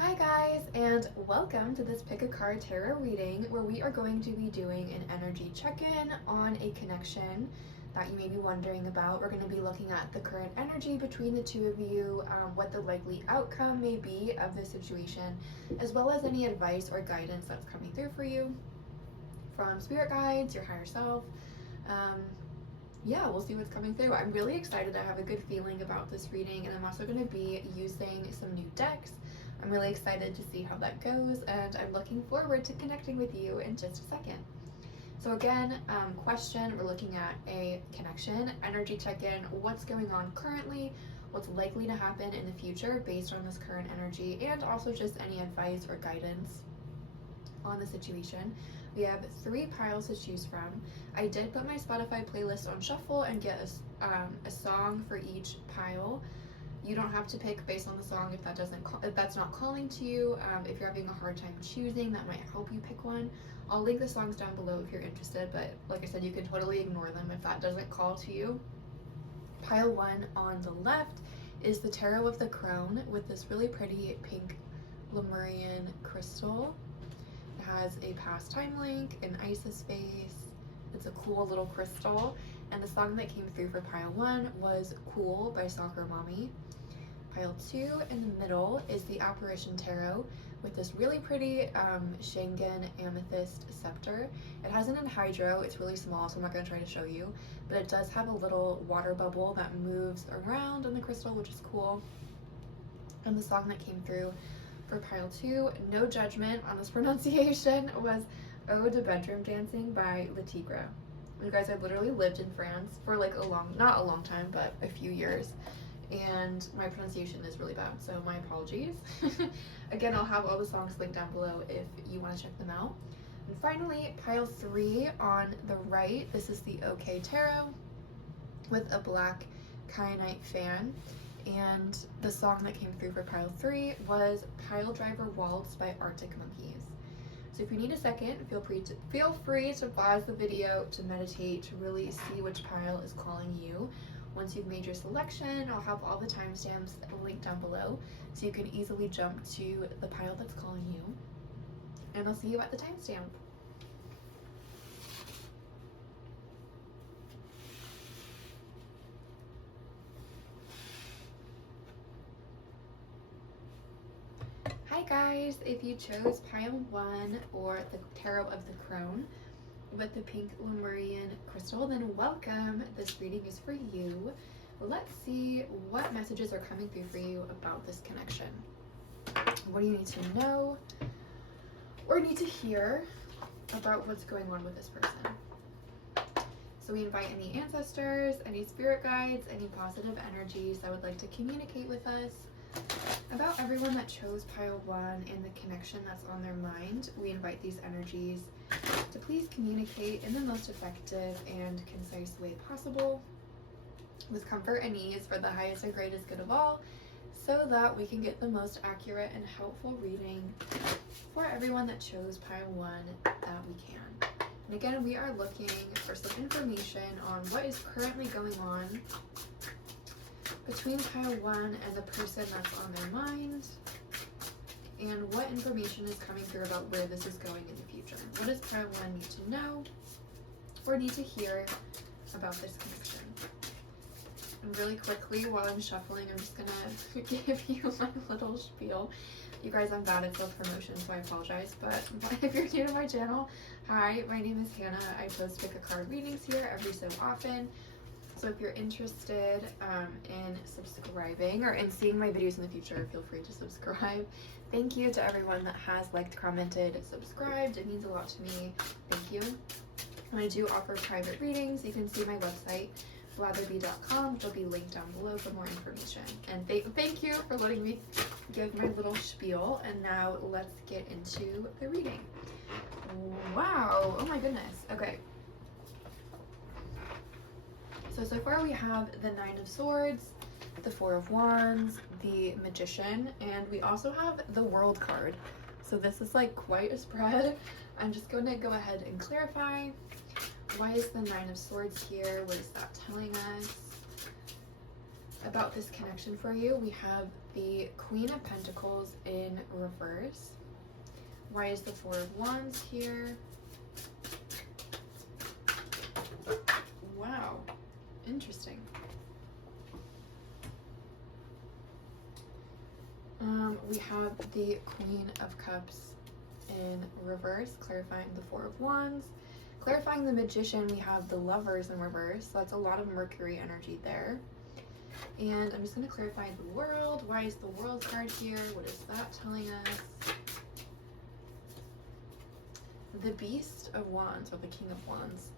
Hi guys, and welcome to this Pick a Card Tarot reading where we are going to be doing an energy check-in on a connection that you may be wondering about. We're going to be looking at the current energy between the two of you, what the likely outcome may be of this situation, as well as any advice or guidance that's coming through for you from spirit guides, your higher self. Yeah, we'll see what's coming through. I'm really excited. I have a good feeling about this reading, and I'm also going to be using some new decks. I'm really excited to see how that goes, and I'm looking forward to connecting with you in just a second. So again, question, we're looking at a connection, energy check-in, what's going on currently, what's likely to happen in the future based on this current energy, and also just any advice or guidance on the situation. We have 3 piles to choose from. I did put my Spotify playlist on shuffle and get a song for each pile. You don't have to pick based on the song if that's not calling to you. If you're having a hard time choosing, that might help you pick one. I'll link the songs down below if you're interested, but like I said, you can totally ignore them if that doesn't call to you. Pile 1 on the left is the Tarot of the Crone with this really pretty pink lemurian crystal. It has a past time link, an Isis face. It's a cool little crystal. And the song that came through for pile 1 was Cool by Soccer Mommy. Pile 2 in the middle is the Apparition Tarot with this really pretty shangaan amethyst scepter. It has an anhydro. It's really small, so I'm not going to try to show you, but it does have a little water bubble that moves around on the crystal, which is cool. And the song that came through for pile 2, no judgment on this pronunciation, was Ode to Bedroom Dancing by Le Tigre. You guys, I've literally lived in France for like not a long time, but a few years, and my pronunciation is really bad, so my apologies. Again, I'll have all the songs linked down below if you want to check them out. And finally, pile 3 on the right, this is the OK Tarot with a black kyanite fan, and the song that came through for pile 3 was Pile Driver Waltz by Arctic Monkeys. So if you need a second, feel free to pause the video to meditate, to really see which pile is calling you. Once you've made your selection, I'll have all the timestamps linked down below so you can easily jump to the pile that's calling you. And I'll see you at the timestamp. Hi guys, if you chose pile 1 or the Tarot of the Crone with the pink lemurian crystal, then welcome. This reading is for you. Let's see what messages are coming through for you about this connection. What do you need to know or need to hear about what's going on with this person? So we invite any ancestors, any spirit guides, any positive energies that would like to communicate with us about everyone that chose pile 1 and the connection that's on their mind. We invite these energies to please communicate in the most effective and concise way possible, with comfort and ease for the highest and greatest good of all, so that we can get the most accurate and helpful reading for everyone that chose pile 1 that we can. And again, we are looking for some information on what is currently going on between pile 1 and the person that's on their mind, and what information is coming through about where this is going in the future. What does pile 1 need to know or need to hear about this connection? And really quickly, while I'm shuffling, I'm just gonna give you my little spiel. You guys, I'm bad at self-promotion, so I apologize, but if you're new to my channel, hi, my name is Hannah. I post pick a card readings here every so often. So if you're interested in subscribing or in seeing my videos in the future, feel free to subscribe. Thank you to everyone that has liked, commented, subscribed. It means a lot to me. Thank you. And I do offer private readings. You can see my website, blatherby.com, which will be linked down below for more information. And thank you for letting me give my little spiel. And now let's get into the reading. Wow. Oh my goodness. Okay. So far we have the 9 of Swords, the 4 of Wands, the Magician, and we also have the World card. So this is like quite a spread. I'm just going to go ahead and clarify. Why is the 9 of Swords here? What is that telling us? about this connection for you. We have the Queen of Pentacles in reverse. Why is the Four of Wands here? Wow, interesting. We have the Queen of Cups in reverse, clarifying the Four of Wands. Clarifying the Magician, we have the Lovers in reverse, so that's a lot of Mercury energy there. And I'm just going to clarify the World. Why is the World card here? What is that telling us? The Beast of Wands, or the King of Wands.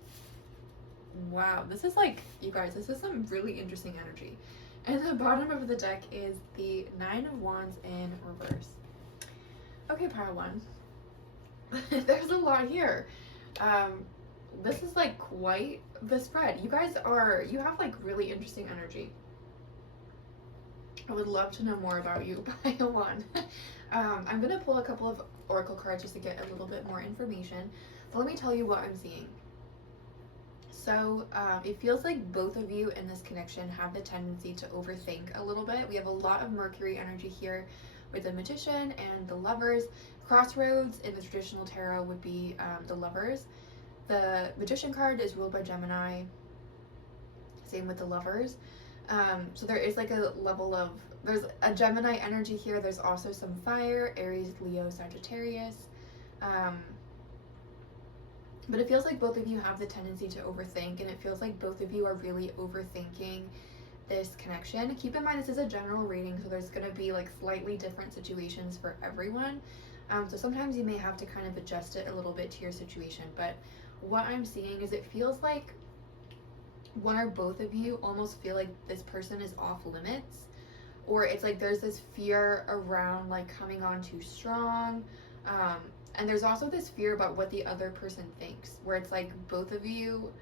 Wow, this is like, you guys, this is some really interesting energy. And the bottom of the deck is the Nine of Wands in reverse. Okay, pile one. There's a lot here. This is like quite the spread. You guys you have like really interesting energy. I would love to know more about you, pile one. I'm gonna pull a couple of oracle cards just to get a little bit more information. But let me tell you what I'm seeing. So it feels like both of you in this connection have the tendency to overthink a little bit. We have a lot of Mercury energy here with the Magician and the Lovers. Crossroads in the traditional tarot would be the Lovers. The Magician card is ruled by Gemini. Same with the Lovers. So there is like a level of, there's a Gemini energy here. There's also some fire, Aries, Leo, Sagittarius. But it feels like both of you have the tendency to overthink, and it feels like both of you are really overthinking this connection. Keep in mind, this is a general reading, so there's going to be like slightly different situations for everyone. So sometimes you may have to kind of adjust it a little bit to your situation. But what I'm seeing is it feels like one or both of you almost feel like this person is off limits, or it's like there's this fear around like coming on too strong. And there's also this fear about what the other person thinks, where it's like both of you,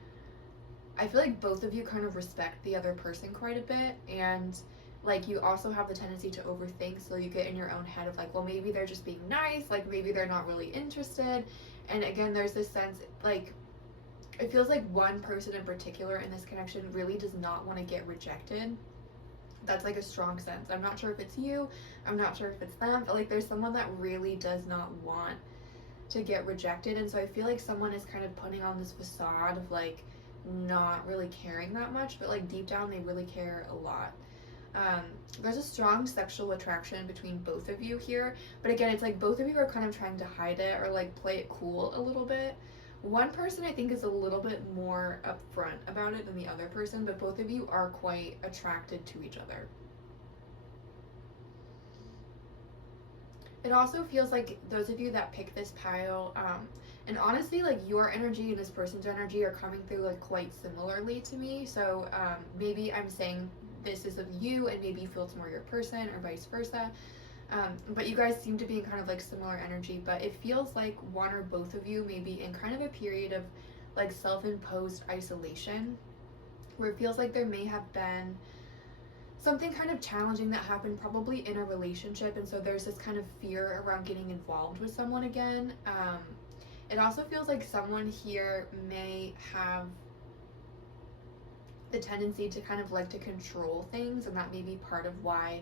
I feel like both of you kind of respect the other person quite a bit, and like you also have the tendency to overthink, so you get in your own head of like, well, maybe they're just being nice, like maybe they're not really interested. And again, there's this sense, like, it feels like one person in particular in this connection really does not want to get rejected. That's like a strong sense. I'm not sure if it's you, I'm not sure if it's them, but like there's someone that really does not want to get rejected. And so I feel like someone is kind of putting on this facade of like not really caring that much, but like deep down they really care a lot. There's a strong sexual attraction between both of you here, but again, it's like both of you are kind of trying to hide it or like play it cool a little bit. One person I think is a little bit more upfront about it than the other person, but both of you are quite attracted to each other. It also feels like those of you that pick this pile, and honestly, like your energy and this person's energy are coming through like quite similarly to me. So maybe I'm saying this is of you and maybe you feel it's more your person or vice versa. But you guys seem to be in kind of like similar energy, but it feels like one or both of you may be in kind of a period of like self-imposed isolation, where it feels like there may have been something kind of challenging that happened probably in a relationship, and so there's this kind of fear around getting involved with someone again. It also feels like someone here may have the tendency to kind of like to control things, and that may be part of why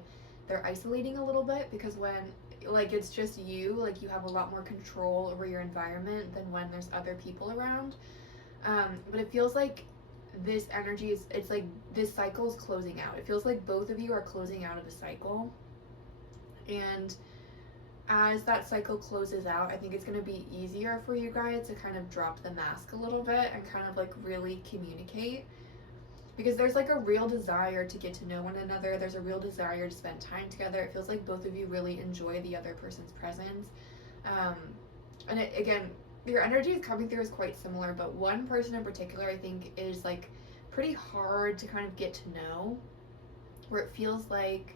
they're isolating a little bit, because when like it's just you, like you have a lot more control over your environment than when there's other people around. But it feels like this energy is, it's like this cycle is closing out. It feels like both of you are closing out of a cycle, and as that cycle closes out, I think it's going to be easier for you guys to kind of drop the mask a little bit and kind of like really communicate, because there's like a real desire to get to know one another. There's a real desire to spend time together. It feels like both of you really enjoy the other person's presence. And again, your energy is coming through is quite similar, but one person in particular I think is like pretty hard to kind of get to know, where it feels like,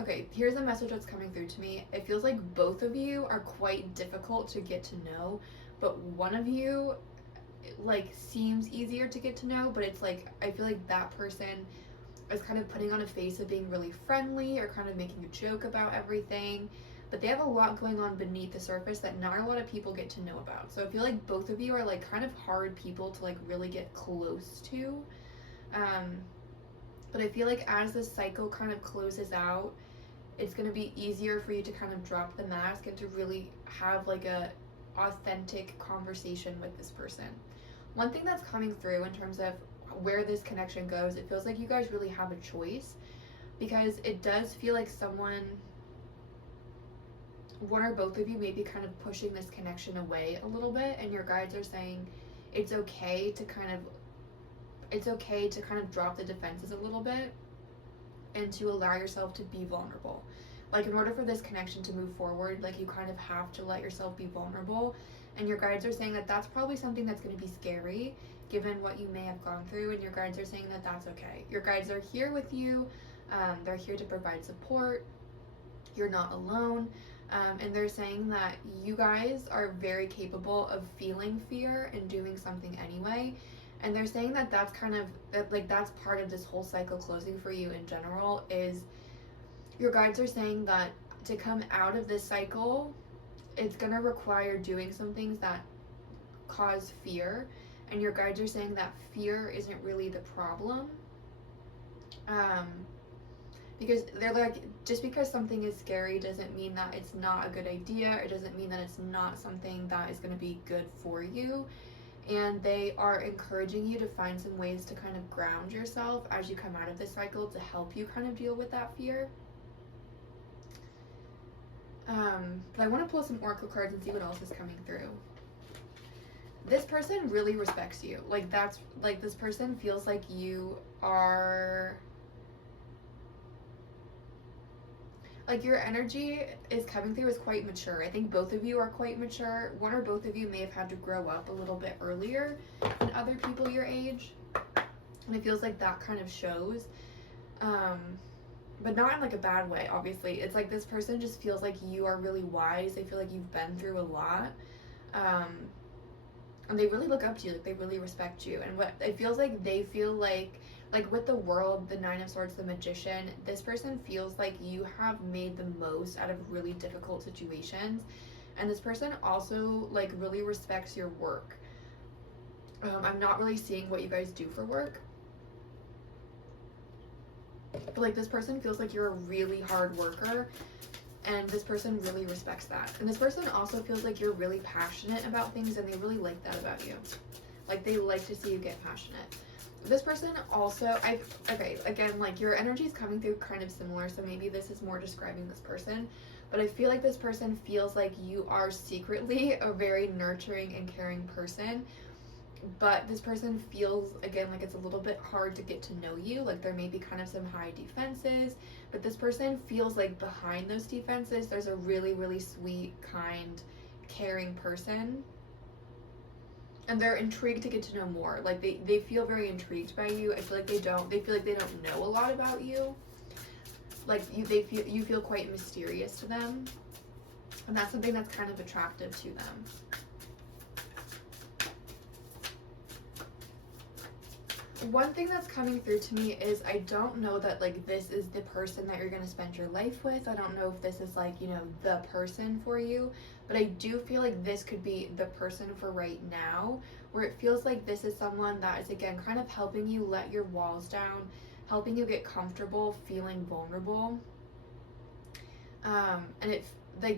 okay, here's a message that's coming through to me. It feels like both of you are quite difficult to get to know, but one of you like seems easier to get to know, but it's like I feel like that person is kind of putting on a face of being really friendly or kind of making a joke about everything, but they have a lot going on beneath the surface that not a lot of people get to know about. So I feel like both of you are like kind of hard people to like really get close to. But I feel like as this cycle kind of closes out, it's going to be easier for you to kind of drop the mask and to really have like a authentic conversation with this person. One thing that's coming through in terms of where this connection goes, it feels like you guys really have a choice, because it does feel like one or both of you may be kind of pushing this connection away a little bit, and your guides are saying it's okay to kind of drop the defenses a little bit and to allow yourself to be vulnerable. Like, in order for this connection to move forward, like, you kind of have to let yourself be vulnerable, and your guides are saying that that's probably something that's going to be scary given what you may have gone through, and your guides are saying that that's okay. Your guides are here with you. They're here to provide support. You're not alone. And they're saying that you guys are very capable of feeling fear and doing something anyway. And they're saying that that's kind of, that's part of this whole cycle closing for you in general, is your guides are saying that to come out of this cycle, it's going to require doing some things that cause fear. And your guides are saying that fear isn't really the problem. Because they're like, just because something is scary doesn't mean that it's not a good idea. It doesn't mean that it's not something that is going to be good for you. And they are encouraging you to find some ways to kind of ground yourself as you come out of this cycle to help you kind of deal with that fear. But I want to pull some oracle cards and see what else is coming through. This person really respects you. Like, that's, like, this person feels like you are, like, your energy is coming through as quite mature. I think both of you are quite mature. One or both of you may have had to grow up a little bit earlier than other people your age. And it feels like that kind of shows. But not in like a bad way, obviously. It's like this person just feels like you are really wise. They feel like you've been through a lot. And they really look up to you. Like, they really respect you. And what it feels like, they feel like with the World, the Nine of Swords, the Magician, this person feels like you have made the most out of really difficult situations. And this person also, like, really respects your work. I'm not really seeing what you guys do for work. But, like, this person feels like you're a really hard worker. And this person really respects that. And this person also feels like you're really passionate about things, and they really like that about you. Like, they like to see you get passionate. This person also, okay, again, like, your energy is coming through kind of similar, so maybe this is more describing this person. But I feel like this person feels like you are secretly a very nurturing and caring person. But this person feels, again, like it's a little bit hard to get to know you. Like, there may be kind of some high defenses, but this person feels like behind those defenses, there's a really, really sweet, kind, caring person. And they're intrigued to get to know more. Like, they feel very intrigued by you. I feel like they feel like they don't know a lot about you. Like, you feel quite mysterious to them. And that's something that's kind of attractive to them. One thing that's coming through to me is I don't know that, like, this is the person that you're going to spend your life with. I don't know if this is, like, you know, the person for you. But I do feel like this could be the person for right now, where it feels like this is someone that is, again, kind of helping you let your walls down, helping you get comfortable, feeling vulnerable. And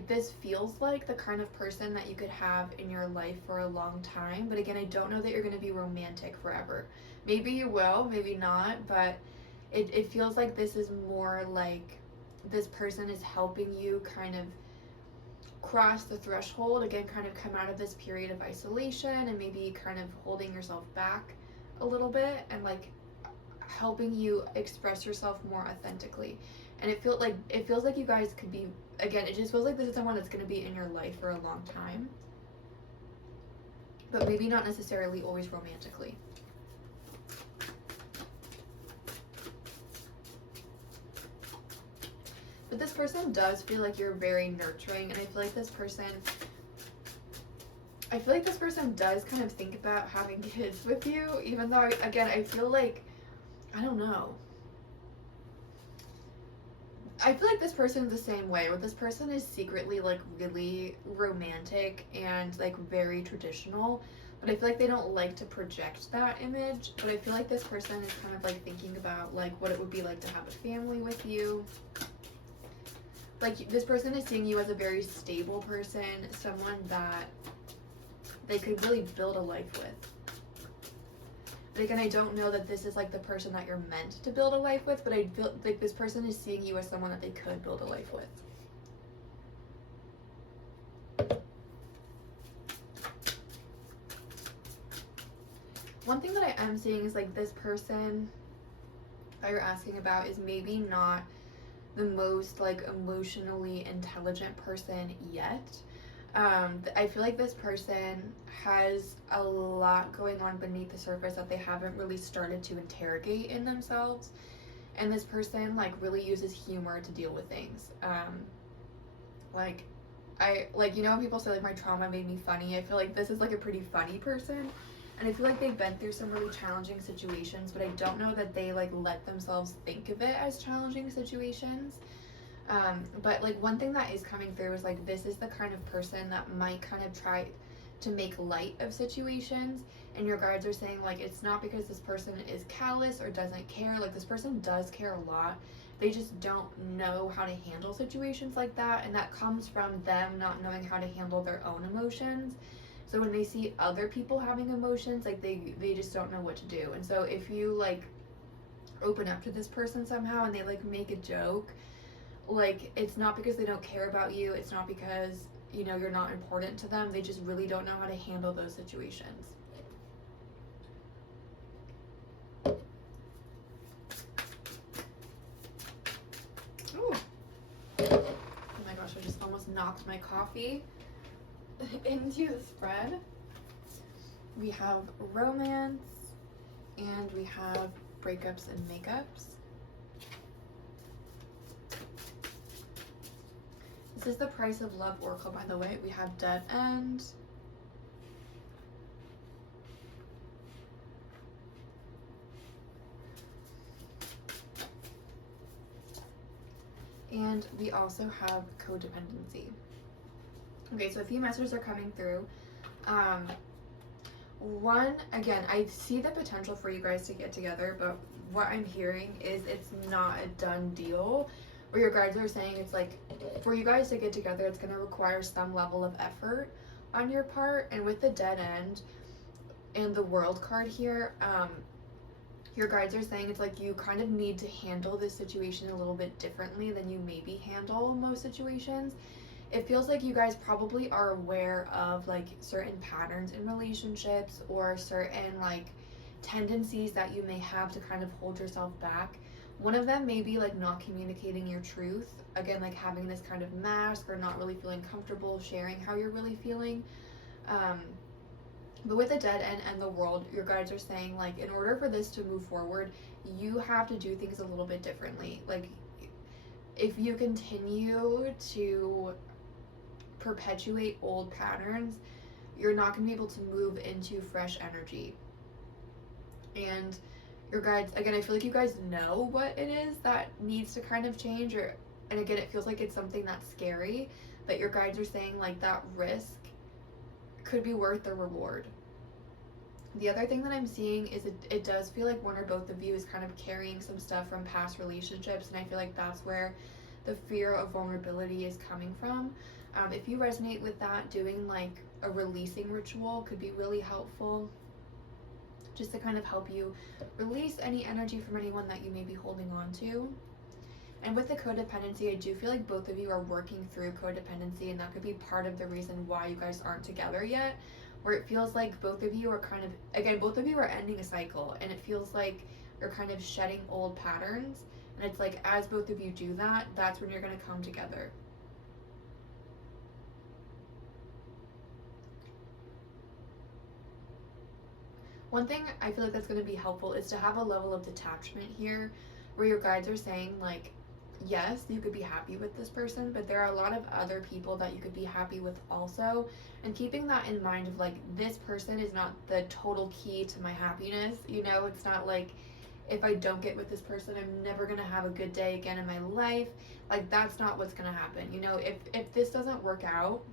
this feels like the kind of person that you could have in your life for a long time. But again, I don't know that you're going to be romantic forever. Maybe you will, maybe not, but it feels like this is more like this person is helping you kind of cross the threshold, again, kind of come out of this period of isolation and maybe kind of holding yourself back a little bit, and like helping you express yourself more authentically. And it feels like you guys could be, again, it just feels like this is someone that's going to be in your life for a long time, but maybe not necessarily always romantically. But this person does feel like you're very nurturing, and I feel like this person does kind of think about having kids with you, even though, again, I feel like, I don't know. I feel like this person's the same way, where this person is secretly, like, really romantic and, like, very traditional, but I feel like they don't like to project that image. But I feel like this person is kind of like thinking about like what it would be like to have a family with you. Like this person is seeing you as a very stable person, someone that they could really build a life with. But again, I don't know that this is like the person that you're meant to build a life with, but I feel like this person is seeing you as someone that they could build a life with. One thing that I am seeing is like this person that you're asking about is maybe not the most like emotionally intelligent person yet. I feel like this person has a lot going on beneath the surface that they haven't really started to interrogate in themselves. And this person like really uses humor to deal with things. You know, when people say like my trauma made me funny, I feel like this is like a pretty funny person. And I feel like they've been through some really challenging situations, but I don't know that they like let themselves think of it as challenging situations. But like one thing that is coming through is like this is the kind of person that might kind of try to make light of situations, and your guides are saying like it's not because this person is callous or doesn't care. Like this person does care a lot, they just don't know how to handle situations like that, and that comes from them not knowing how to handle their own emotions. So when they see other people having emotions, like they just don't know what to do. And so if you like open up to this person somehow and they like make a joke, like it's not because they don't care about you, it's not because, you know, you're not important to them, they just really don't know how to handle those situations. Ooh. Oh my gosh, I just almost knocked my coffee into the spread. We have romance and we have breakups and makeups. This is the Price of Love Oracle, by the way. We have Dead End. And we also have codependency. Okay, so a few messages are coming through. One, again, I see the potential for you guys to get together, but what I'm hearing is it's not a done deal. Where your guides are saying it's like, for you guys to get together, it's going to require some level of effort on your part. And with the Dead End and the World card here, your guides are saying it's like you kind of need to handle this situation a little bit differently than you maybe handle most situations. It feels like you guys probably are aware of like certain patterns in relationships or certain like tendencies that you may have to kind of hold yourself back. One of them may be like not communicating your truth, again, like having this kind of mask or not really feeling comfortable sharing how you're really feeling. But with the Dead End and the World, your guides are saying like in order for this to move forward, you have to do things a little bit differently. Like if you continue to perpetuate old patterns, you're not going to be able to move into fresh energy. And your guides, again, I feel like you guys know what it is that needs to kind of change, and again, it feels like it's something that's scary, but your guides are saying like that risk could be worth the reward. The other thing that I'm seeing is it does feel like one or both of you is kind of carrying some stuff from past relationships, and I feel like that's where the fear of vulnerability is coming from. If you resonate with that, doing like a releasing ritual could be really helpful, just to kind of help you release any energy from anyone that you may be holding on to. And with the codependency, I do feel like both of you are working through codependency, and that could be part of the reason why you guys aren't together yet, where it feels like both of you are kind of, again, both of you are ending a cycle, and it feels like you're kind of shedding old patterns, and it's like as both of you do that, that's when you're going to come together. One thing I feel like that's going to be helpful is to have a level of detachment here, where your guides are saying like, yes, you could be happy with this person, but there are a lot of other people that you could be happy with also, and keeping that in mind of like, this person is not the total key to my happiness. You know, it's not like if I don't get with this person, I'm never going to have a good day again in my life. Like that's not what's going to happen. You know, if this doesn't work out,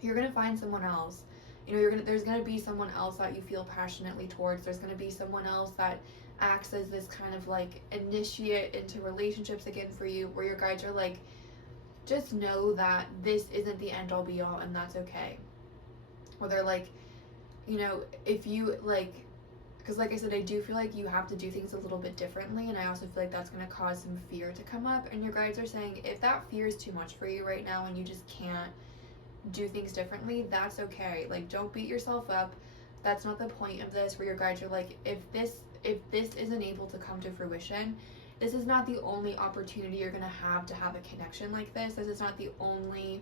you're going to find someone else. You know, there's gonna be someone else that you feel passionately towards. There's gonna be someone else that acts as this kind of like initiate into relationships again for you, where your guides are like, just know that this isn't the end all be all, and that's okay. Or they're like, you know, if you like, because like I said, I do feel like you have to do things a little bit differently, and I also feel like that's going to cause some fear to come up, and your guides are saying if that fear is too much for you right now and you just can't do things differently, that's okay. Like, don't beat yourself up. That's not the point of this, where your guides are like, if this isn't able to come to fruition, this is not the only opportunity you're going to have a connection like this. This is not the only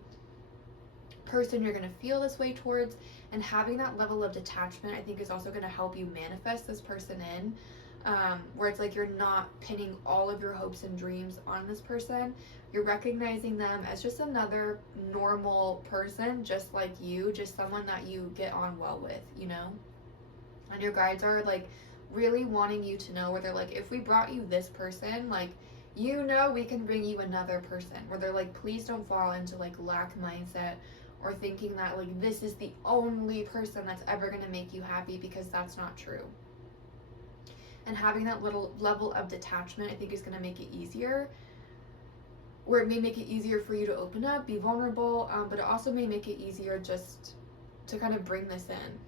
person you're going to feel this way towards. And having that level of detachment, I think, is also going to help you manifest this person in, where it's like you're not pinning all of your hopes and dreams on this person. You're recognizing them as just another normal person, just like you, just someone that you get on well with, you know? And your guides are like really wanting you to know, where they're like, if we brought you this person, like, you know, we can bring you another person. Where they're like, please don't fall into like lack mindset, or thinking that like this is the only person that's ever going to make you happy, because that's not true. And having that little level of detachment, I think, is going to make it easier, where it may make it easier for you to open up, be vulnerable, but it also may make it easier just to kind of bring this in.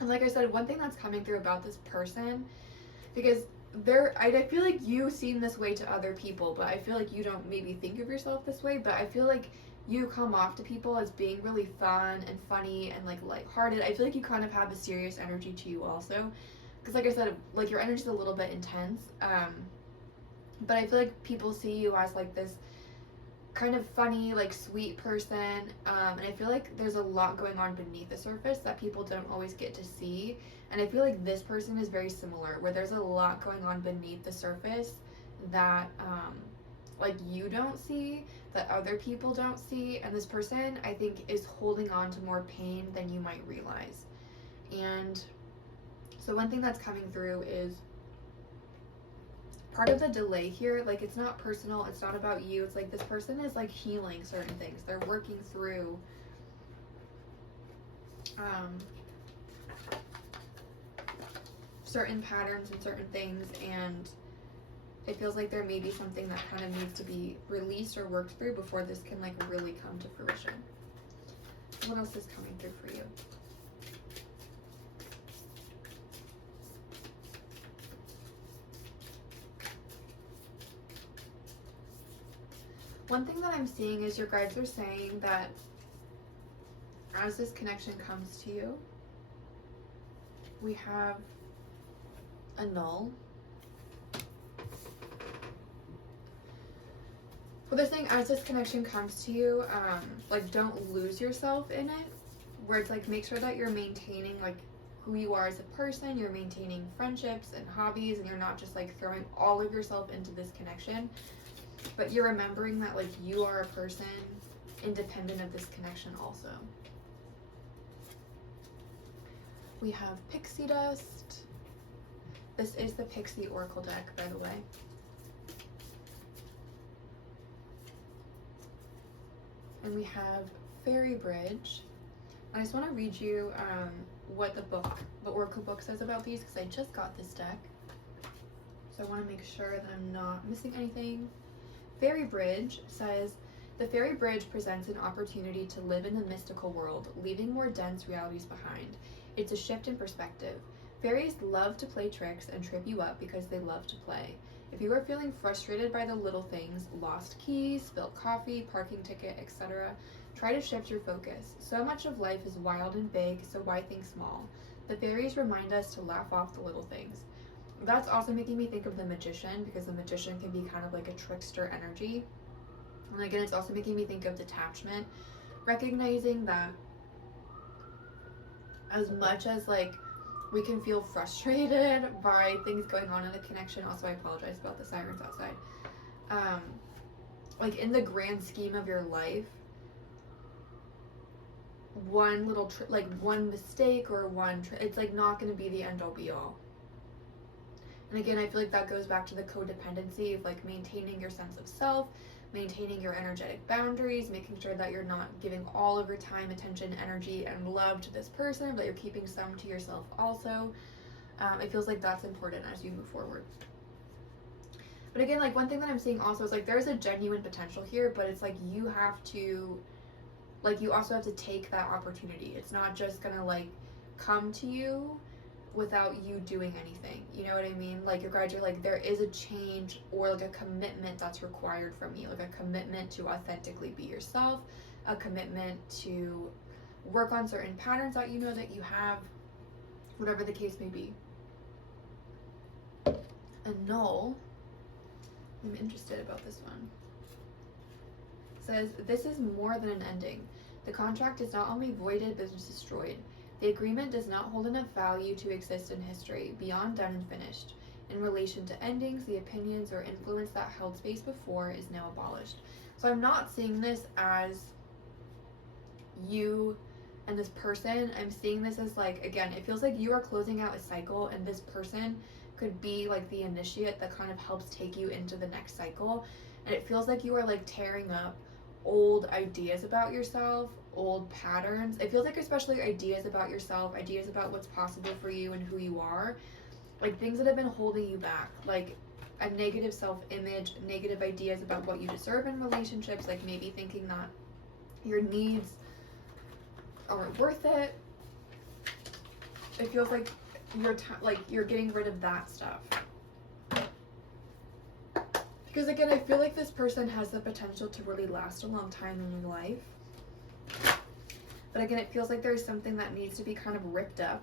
And like I said, one thing that's coming through about this person, because I feel like you seem this way to other people, but I feel like you don't maybe think of yourself this way, but I feel like you come off to people as being really fun and funny and like lighthearted. I feel like you kind of have a serious energy to you also, because like I said, like your energy is a little bit intense, but I feel like people see you as like this kind of funny, like sweet person, and I feel like there's a lot going on beneath the surface that people don't always get to see. And I feel like this person is very similar, where there's a lot going on beneath the surface that like you don't see, that other people don't see, and this person, I think, is holding on to more pain than you might realize. And so one thing that's coming through is part of the delay here, like, it's not personal, it's not about you, it's like this person is like healing certain things. They're working through certain patterns and certain things, and it feels like there may be something that kind of needs to be released or worked through before this can like really come to fruition. What else is coming through for you? One thing that I'm seeing is your guides are saying that as this connection comes to you, we have a null. Well, they're saying as this connection comes to you, like, don't lose yourself in it, where it's like, make sure that you're maintaining like who you are as a person, you're maintaining friendships and hobbies, and you're not just like throwing all of yourself into this connection, but you're remembering that like you are a person independent of this connection also. We have pixie dust. This is the Pixie Oracle deck, by the way. And we have Fairy Bridge. I just want to read you what the Oracle book says about these, because I just got this deck. So I want to make sure that I'm not missing anything. Fairy Bridge says, the Fairy Bridge presents an opportunity to live in the mystical world, leaving more dense realities behind. It's a shift in perspective. Fairies love to play tricks and trip you up because they love to play. If you are feeling frustrated by the little things, lost keys, spilled coffee, parking ticket, etc., try to shift your focus. So much of life is wild and big, so why think small? The fairies remind us to laugh off the little things. That's also making me think of the magician, because the magician can be kind of like a trickster energy. And again, it's also making me think of detachment, recognizing that as much as like we can feel frustrated by things going on in the connection. Also, I apologize about the sirens outside. Like, in the grand scheme of your life, one little one mistake or it's like not going to be the end all be all. And again, I feel like that goes back to the codependency of like maintaining your sense of self, maintaining your energetic boundaries, making sure that you're not giving all of your time, attention, energy, and love to this person, but you're keeping some to yourself also. It feels like that's important as you move forward. But again, like one thing that I'm seeing also is like there's a genuine potential here, but it's like you have to, like you also have to take that opportunity. It's not just gonna like come to you without you doing anything. You know what I mean? Like your guides are like, there is a change or like a commitment that's required from you, like a commitment to authentically be yourself, a commitment to work on certain patterns that you know that you have, whatever the case may be. Annul. I'm interested about this one. It says, this is more than an ending. The contract is not only voided, but is destroyed. The agreement does not hold enough value to exist in history, beyond done and finished. In relation to endings, the opinions or influence that held space before is now abolished. So I'm not seeing this as you and this person. I'm seeing this as like, again, it feels like you are closing out a cycle, and this person could be like the initiate that kind of helps take you into the next cycle. And it feels like you are like tearing up old ideas about yourself, old patterns. It feels like especially ideas about yourself, ideas about what's possible for you and who you are, like things that have been holding you back, like a negative self-image, negative ideas about what you deserve in relationships, like maybe thinking that your needs aren't worth it. It feels like you're getting rid of that stuff. Because again, I feel like this person has the potential to really last a long time in your life. But again, it feels like there's something that needs to be kind of ripped up.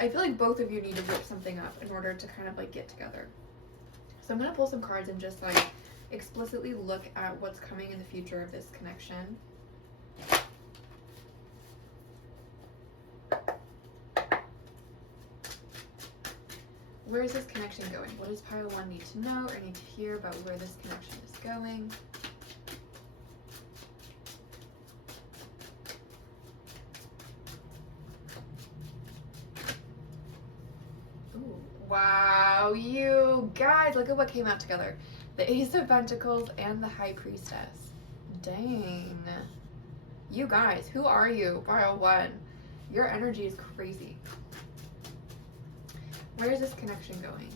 I feel like both of you need to rip something up in order to kind of like get together. So I'm going to pull some cards and just like explicitly look at what's coming in the future of this connection. Where is this connection going? What does pile 1 need to know or need to hear about where this connection is going? Ooh, wow, you guys, look at what came out together. The Ace of Pentacles and the High Priestess. Dang. You guys, who are you? Pile 1. Your energy is crazy. Where is this connection going?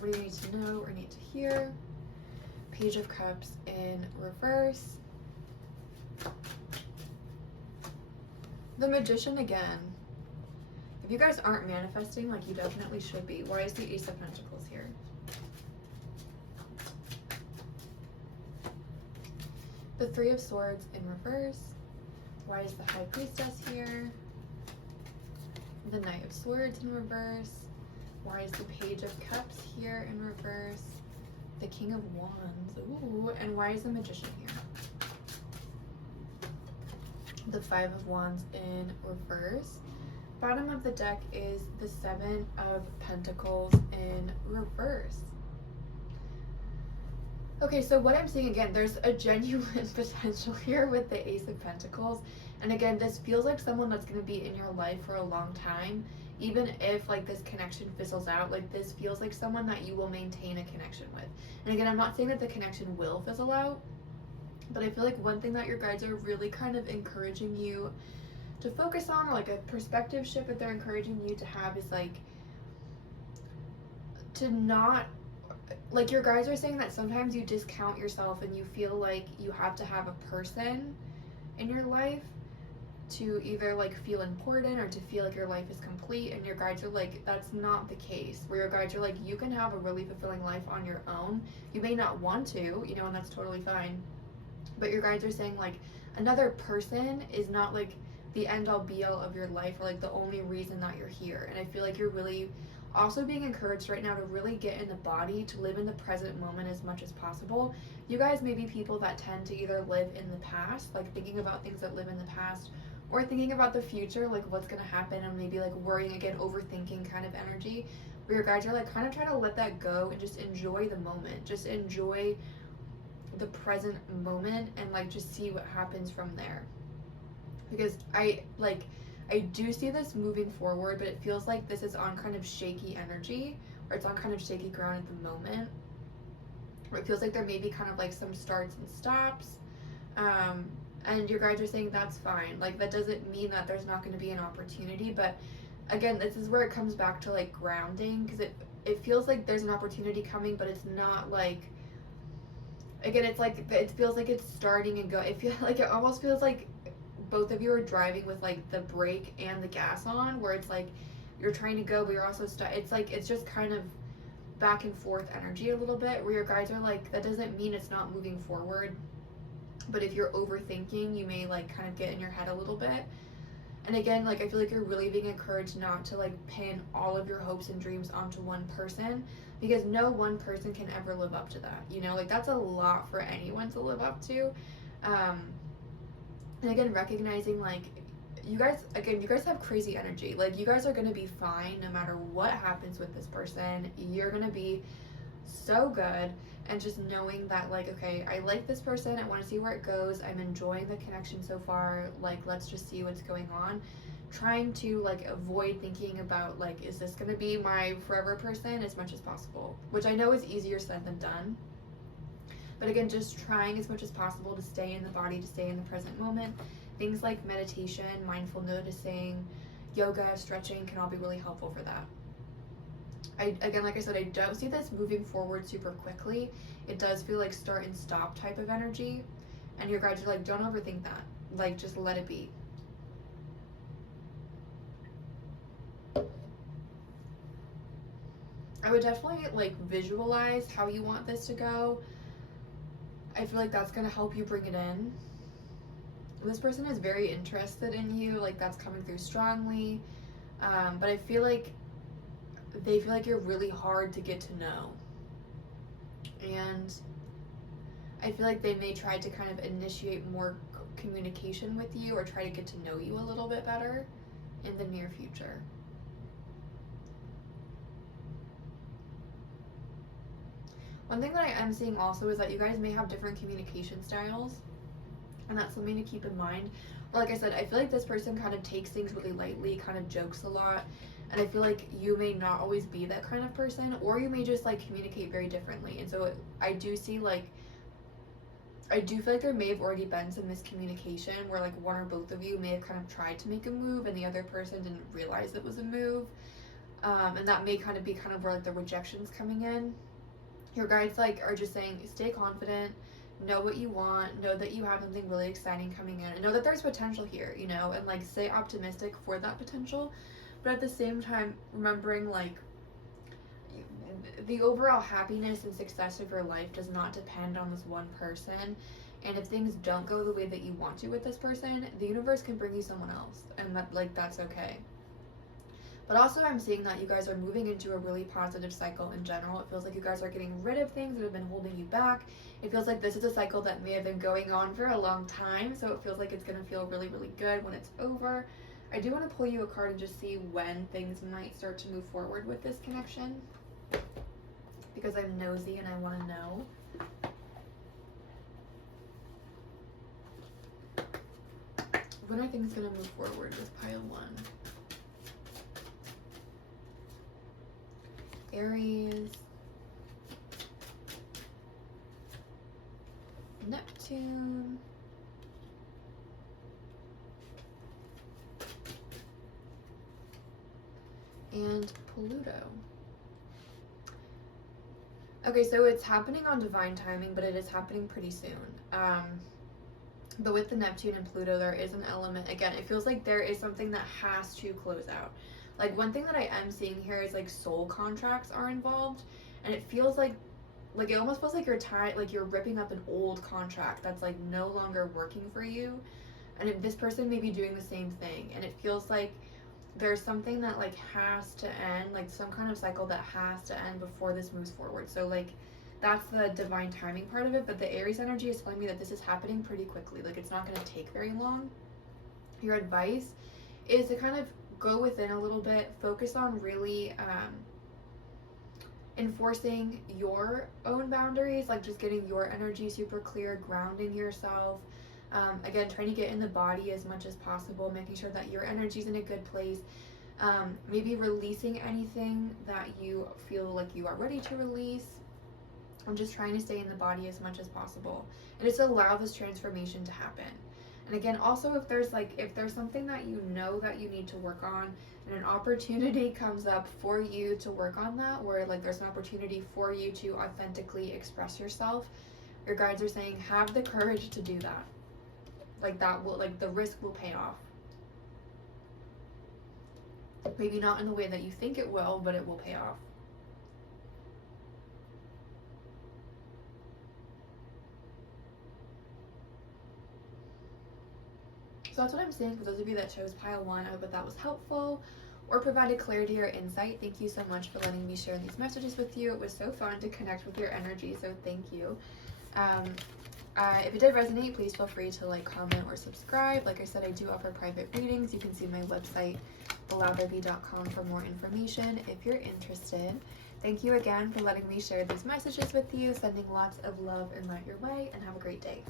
What do you need to know or need to hear? Page of Cups in reverse. The Magician again. If you guys aren't manifesting, like you definitely should be. Why is the Ace of Pentacles here? The Three of Swords in reverse. Why is the High Priestess here? The Knight of Swords in reverse. Why is the Page of Cups here in reverse? The King of Wands. Ooh, and why is the Magician here? The Five of Wands in reverse. Bottom of the deck is the Seven of Pentacles in reverse. Okay, so what I'm seeing again, there's a genuine potential here with the Ace of Pentacles. And again, this feels like someone that's going to be in your life for a long time. Even if like this connection fizzles out, like this feels like someone that you will maintain a connection with. And again, I'm not saying that the connection will fizzle out, but I feel like one thing that your guides are really kind of encouraging you to focus on, or like a perspective shift that they're encouraging you to have, is like to not, like your guides are saying that sometimes you discount yourself and you feel like you have to have a person in your life to either like feel important or to feel like your life is complete, and your guides are like, that's not the case. Where your guides are like, you can have a really fulfilling life on your own. You may not want to, you know, and that's totally fine, but your guides are saying like another person is not like the end all be all of your life, or like the only reason that you're here. And I feel like you're really also being encouraged right now to really get in the body, to live in the present moment as much as possible. You guys may be people that tend to either live in the past, like thinking about things that live in the past, or thinking about the future, like what's going to happen, and maybe like worrying again, overthinking kind of energy, where your guides are like kind of trying to let that go and just enjoy the moment, just enjoy the present moment, and like just see what happens from there. Because I do see this moving forward, but it feels like this is on kind of shaky energy, or it's on kind of shaky ground at the moment. or it feels like there may be kind of like some starts and stops. And your guides are saying that's fine. Like, that doesn't mean that there's not going to be an opportunity, but again, this is where it comes back to like grounding, because it feels like there's an opportunity coming, but it's not like, again, it's like, it feels like it's starting and go. It feels like, it almost feels like both of you are driving with like the brake and the gas on, where it's like you're trying to go, but you're also it's like, it's just kind of back and forth energy a little bit, where your guides are like, that doesn't mean it's not moving forward, but if you're overthinking, you may like kind of get in your head a little bit. And again, like, I feel like you're really being encouraged not to like pin all of your hopes and dreams onto one person, because no one person can ever live up to that, you know, like that's a lot for anyone to live up to. And again, recognizing like, you guys have crazy energy. Like, you guys are going to be fine no matter what happens with this person. You're going to be so good. And just knowing that, like, okay, I like this person, I want to see where it goes, I'm enjoying the connection so far, like, let's just see what's going on. Trying to like avoid thinking about like, is this going to be my forever person, as much as possible, which I know is easier said than done. But again, just trying as much as possible to stay in the body, to stay in the present moment. Things like meditation, mindful noticing, yoga, stretching can all be really helpful for that. Again, like I said, I don't see this moving forward super quickly. It does feel like start and stop type of energy. And your guides are like, don't overthink that. Like, just let it be. I would definitely like visualize how you want this to go. I feel like that's going to help you bring it in. This person is very interested in you, like that's coming through strongly. But I feel like they feel like you're really hard to get to know. And I feel like they may try to kind of initiate more communication with you, or try to get to know you a little bit better in the near future. One thing that I am seeing also is that you guys may have different communication styles, and that's something to keep in mind. Or like I said, I feel like this person kind of takes things really lightly, kind of jokes a lot, and I feel like you may not always be that kind of person, or you may just like communicate very differently. And so I do feel like there may have already been some miscommunication, where like one or both of you may have kind of tried to make a move and the other person didn't realize it was a move. And that may kind of be kind of where like the rejection's coming in. Your guides like are just saying, stay confident, know what you want, know that you have something really exciting coming in, and know that there's potential here, you know, and like stay optimistic for that potential. But at the same time, remembering like the overall happiness and success of your life does not depend on this one person. And if things don't go the way that you want to with this person, the universe can bring you someone else, and that's okay. But also, I'm seeing that you guys are moving into a really positive cycle in general. It feels like you guys are getting rid of things that have been holding you back. It feels like this is a cycle that may have been going on for a long time, so it feels like it's going to feel really, really good when it's over. I do want to pull you a card and just see when things might start to move forward with this connection, because I'm nosy and I want to know. When are things going to move forward with pile 1? Aries, Neptune, and Pluto. Okay, so it's happening on divine timing, but it is happening pretty soon. But with the Neptune and Pluto, there is an element, again, it feels like there is something that has to close out. Like, one thing that I am seeing here is like soul contracts are involved, and it feels like it almost feels like you're ripping up an old contract that's like no longer working for you, and this person may be doing the same thing, and it feels like there's something that like has to end, like some kind of cycle that has to end before this moves forward. So like, that's the divine timing part of it, but the Aries energy is telling me that this is happening pretty quickly. Like, it's not going to take very long. Your advice is to kind of go within a little bit, focus on really enforcing your own boundaries, like just getting your energy super clear, grounding yourself. Again, trying to get in the body as much as possible, making sure that your energy's in a good place. Maybe releasing anything that you feel like you are ready to release. I'm just trying to stay in the body as much as possible and just allow this transformation to happen. And again, also if there's something that you know that you need to work on and an opportunity comes up for you to work on that, where like there's an opportunity for you to authentically express yourself, your guides are saying have the courage to do that. Like that will, like the risk will pay off. Maybe not in the way that you think it will, but it will pay off. So that's what I'm saying for those of you that chose pile 1. I hope that was helpful or provided clarity or insight. Thank you so much for letting me share these messages with you. It was so fun to connect with your energy, so thank you. If it did resonate, please feel free to like, comment, or subscribe. Like I said, I do offer private readings. You can see my website, theloudbaby.com, for more information if you're interested. Thank you again for letting me share these messages with you. Sending lots of love and light your way, and have a great day.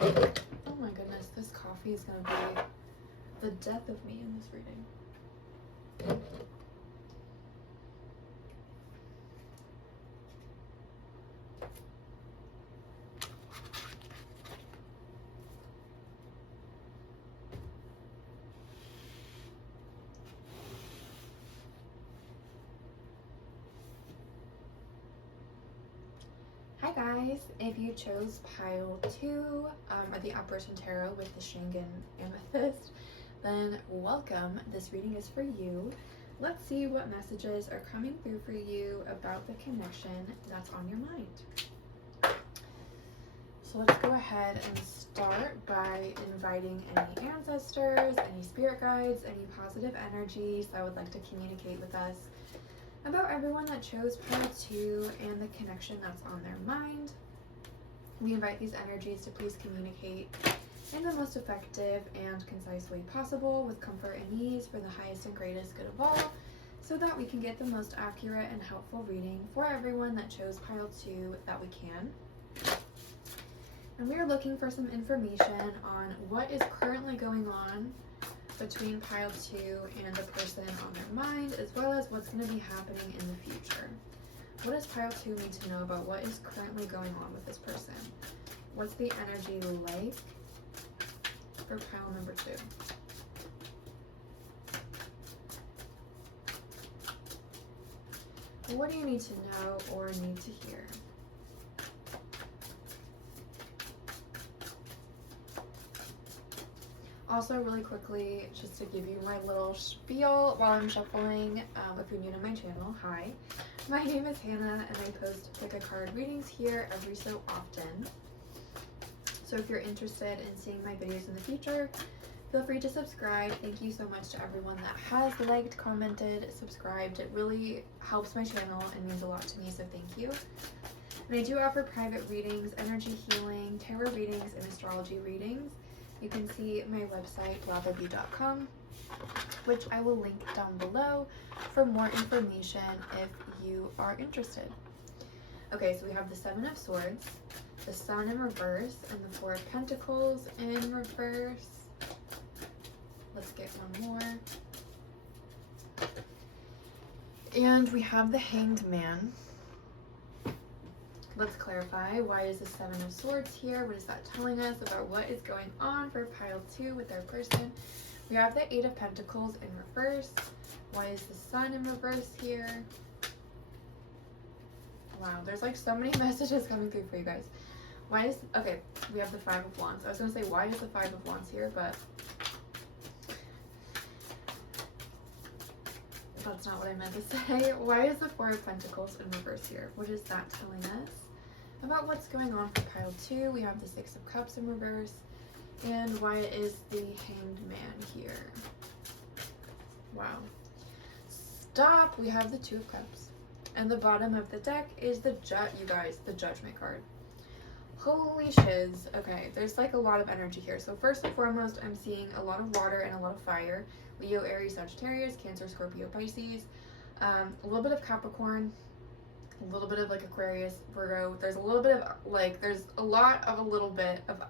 Oh my goodness, this coffee is going to be the death of me in this reading. Hi guys, if you chose pile 2 or the apparition tarot with the shangaan amethyst, then welcome. This reading is for you. Let's see what messages are coming through for you about the connection that's on your mind. So let's go ahead and start by inviting any ancestors, any spirit guides, any positive energies that would like to communicate with us about everyone that chose pile 2 and the connection that's on their mind. We invite these energies to please communicate in the most effective and concise way possible, with comfort and ease, for the highest and greatest good of all, so that we can get the most accurate and helpful reading for everyone that chose pile 2 that we can. And we are looking for some information on what is currently going on between pile 2 and the person on their mind, as well as what's going to be happening in the future. What does pile 2 need to know about what is currently going on with this person? What's the energy like for pile number 2? What do you need to know or need to hear? Also, really quickly, just to give you my little spiel while I'm shuffling, if you're new to my channel, hi. My name is Hannah, and I post pick a card readings here every so often. So if you're interested in seeing my videos in the future, feel free to subscribe. Thank you so much to everyone that has liked, commented, subscribed. It really helps my channel and means a lot to me, so thank you. And I do offer private readings, energy healing, tarot readings, and astrology readings. You can see my website, theloudbaby.com, which I will link down below for more information if you are interested. Okay, so we have the 7 of Swords, the Sun in reverse, and the 4 of Pentacles in reverse. Let's get one more. And we have the Hanged Man. Let's clarify, why is the 7 of Swords here? What is that telling us about what is going on for pile 2 with their person? We have the 8 of Pentacles in reverse. Why is the Sun in reverse here? Wow, there's like so many messages coming through for you guys. Why is, okay, we have the 5 of Wands. I was going to say, why is the 5 of Wands here? But that's not what I meant to say. Why is the 4 of Pentacles in reverse here? What is that telling us about what's going on for pile 2? We have the 6 of Cups in reverse. And why is the Hanged Man here? Wow. Stop! We have the Two of Cups. And the bottom of the deck is the you guys, the Judgment card. Holy shiz. Okay, there's like a lot of energy here. So first and foremost, I'm seeing a lot of water and a lot of fire. Leo, Aries, Sagittarius, Cancer, Scorpio, Pisces. A little bit of Capricorn. A little bit of like Aquarius, Virgo. There's a little bit of like, there's a lot of a little bit of,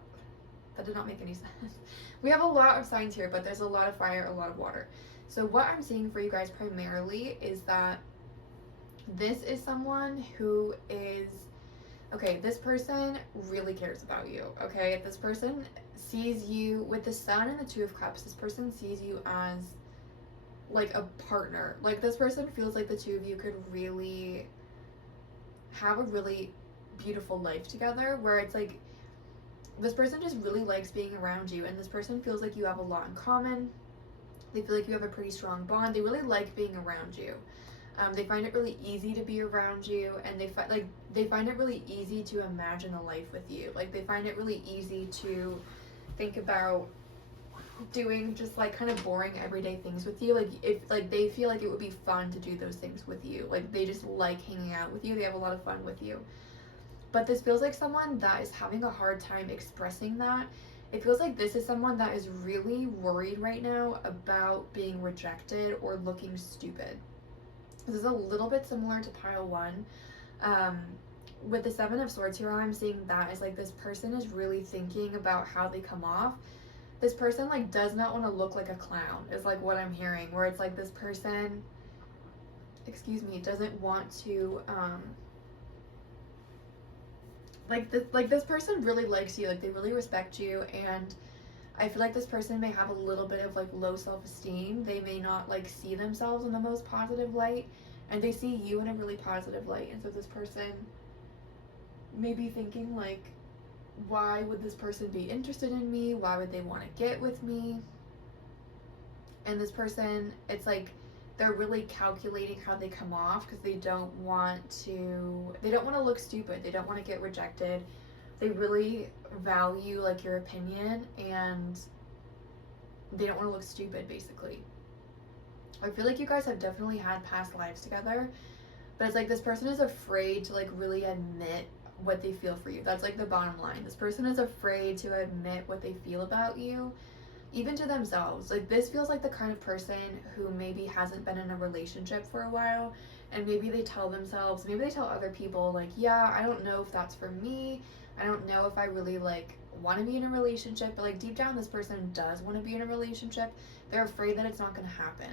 that did not make any sense. We have a lot of signs here, but there's a lot of fire, a lot of water. So what I'm seeing for you guys primarily is that this is someone who is, okay, this person really cares about you, okay? This person sees you with the Sun and the Two of Cups. This person sees you as like a partner. Like this person feels like the two of you could really have a really beautiful life together, where it's like this person just really likes being around you, and this person feels like you have a lot in common. They feel like you have a pretty strong bond. They really like being around you. They find it really easy to be around you, and they find it really easy to imagine a life with you. Like they find it really easy to think about doing just like kind of boring everyday things with you. Like if like they feel like it would be fun to do those things with you. Like they just like hanging out with you. They have a lot of fun with you. But this feels like someone that is having a hard time expressing that. It feels like this is someone that is really worried right now about being rejected or looking stupid. This is a little bit similar to pile one. With the Seven of Swords here, I'm seeing that as like this person is really thinking about how they come off. This person like does not want to look like a clown, is like what I'm hearing, where it's like this person, excuse me, doesn't want to this person really likes you, like they really respect you, and I feel like this person may have a little bit of like low self-esteem. They may not like see themselves in the most positive light, and they see you in a really positive light. And so this person may be thinking like, why would this person be interested in me? Why would they want to get with me? And this person, it's like they're really calculating how they come off, because they don't want to look stupid. They don't want to get rejected. They really value like your opinion, and they don't want to look stupid, basically. I feel like you guys have definitely had past lives together, but it's like this person is afraid to like really admit what they feel for you. That's like the bottom line. This person is afraid to admit what they feel about you, even to themselves. Like this feels like the kind of person who maybe hasn't been in a relationship for a while, and maybe they tell themselves, maybe they tell other people like, yeah, I don't know if that's for me. I don't know if I really like want to be in a relationship, but like deep down this person does want to be in a relationship. They're afraid that it's not going to happen.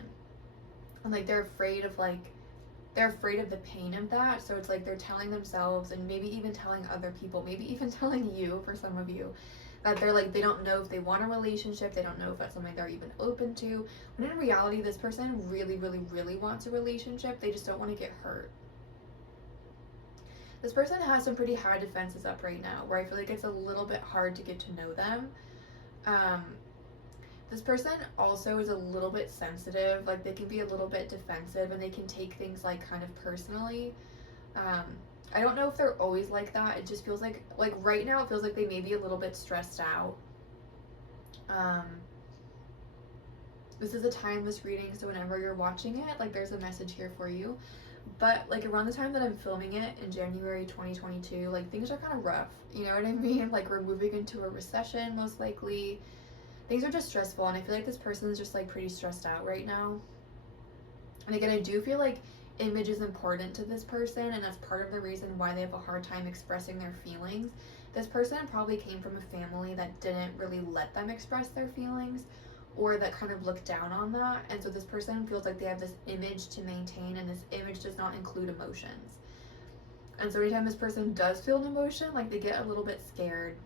And like they're afraid of the pain of that. So it's like they're telling themselves, and maybe even telling other people, maybe even telling you, for some of you, that they're like, they don't know if they want a relationship. They don't know if that's something they're even open to. When in reality, this person really, really, really wants a relationship. They just don't want to get hurt. This person has some pretty high defenses up right now, where I feel like it's a little bit hard to get to know them. This person also is a little bit sensitive. Like they can be a little bit defensive, and they can take things like kind of personally. I don't know if they're always like that. It just feels like right now it feels like they may be a little bit stressed out. This is a timeless reading, so whenever you're watching it, like there's a message here for you. But like around the time that I'm filming it in January 2022, like things are kind of rough. You know what I mean? Like we're moving into a recession, most likely. Things are just stressful, and I feel like this person is just like pretty stressed out right now. And again, I do feel like image is important to this person, and that's part of the reason why they have a hard time expressing their feelings. This person probably came from a family that didn't really let them express their feelings, or that kind of looked down on that, and so this person feels like they have this image to maintain, and this image does not include emotions. And so anytime this person does feel an emotion, like they get a little bit scared,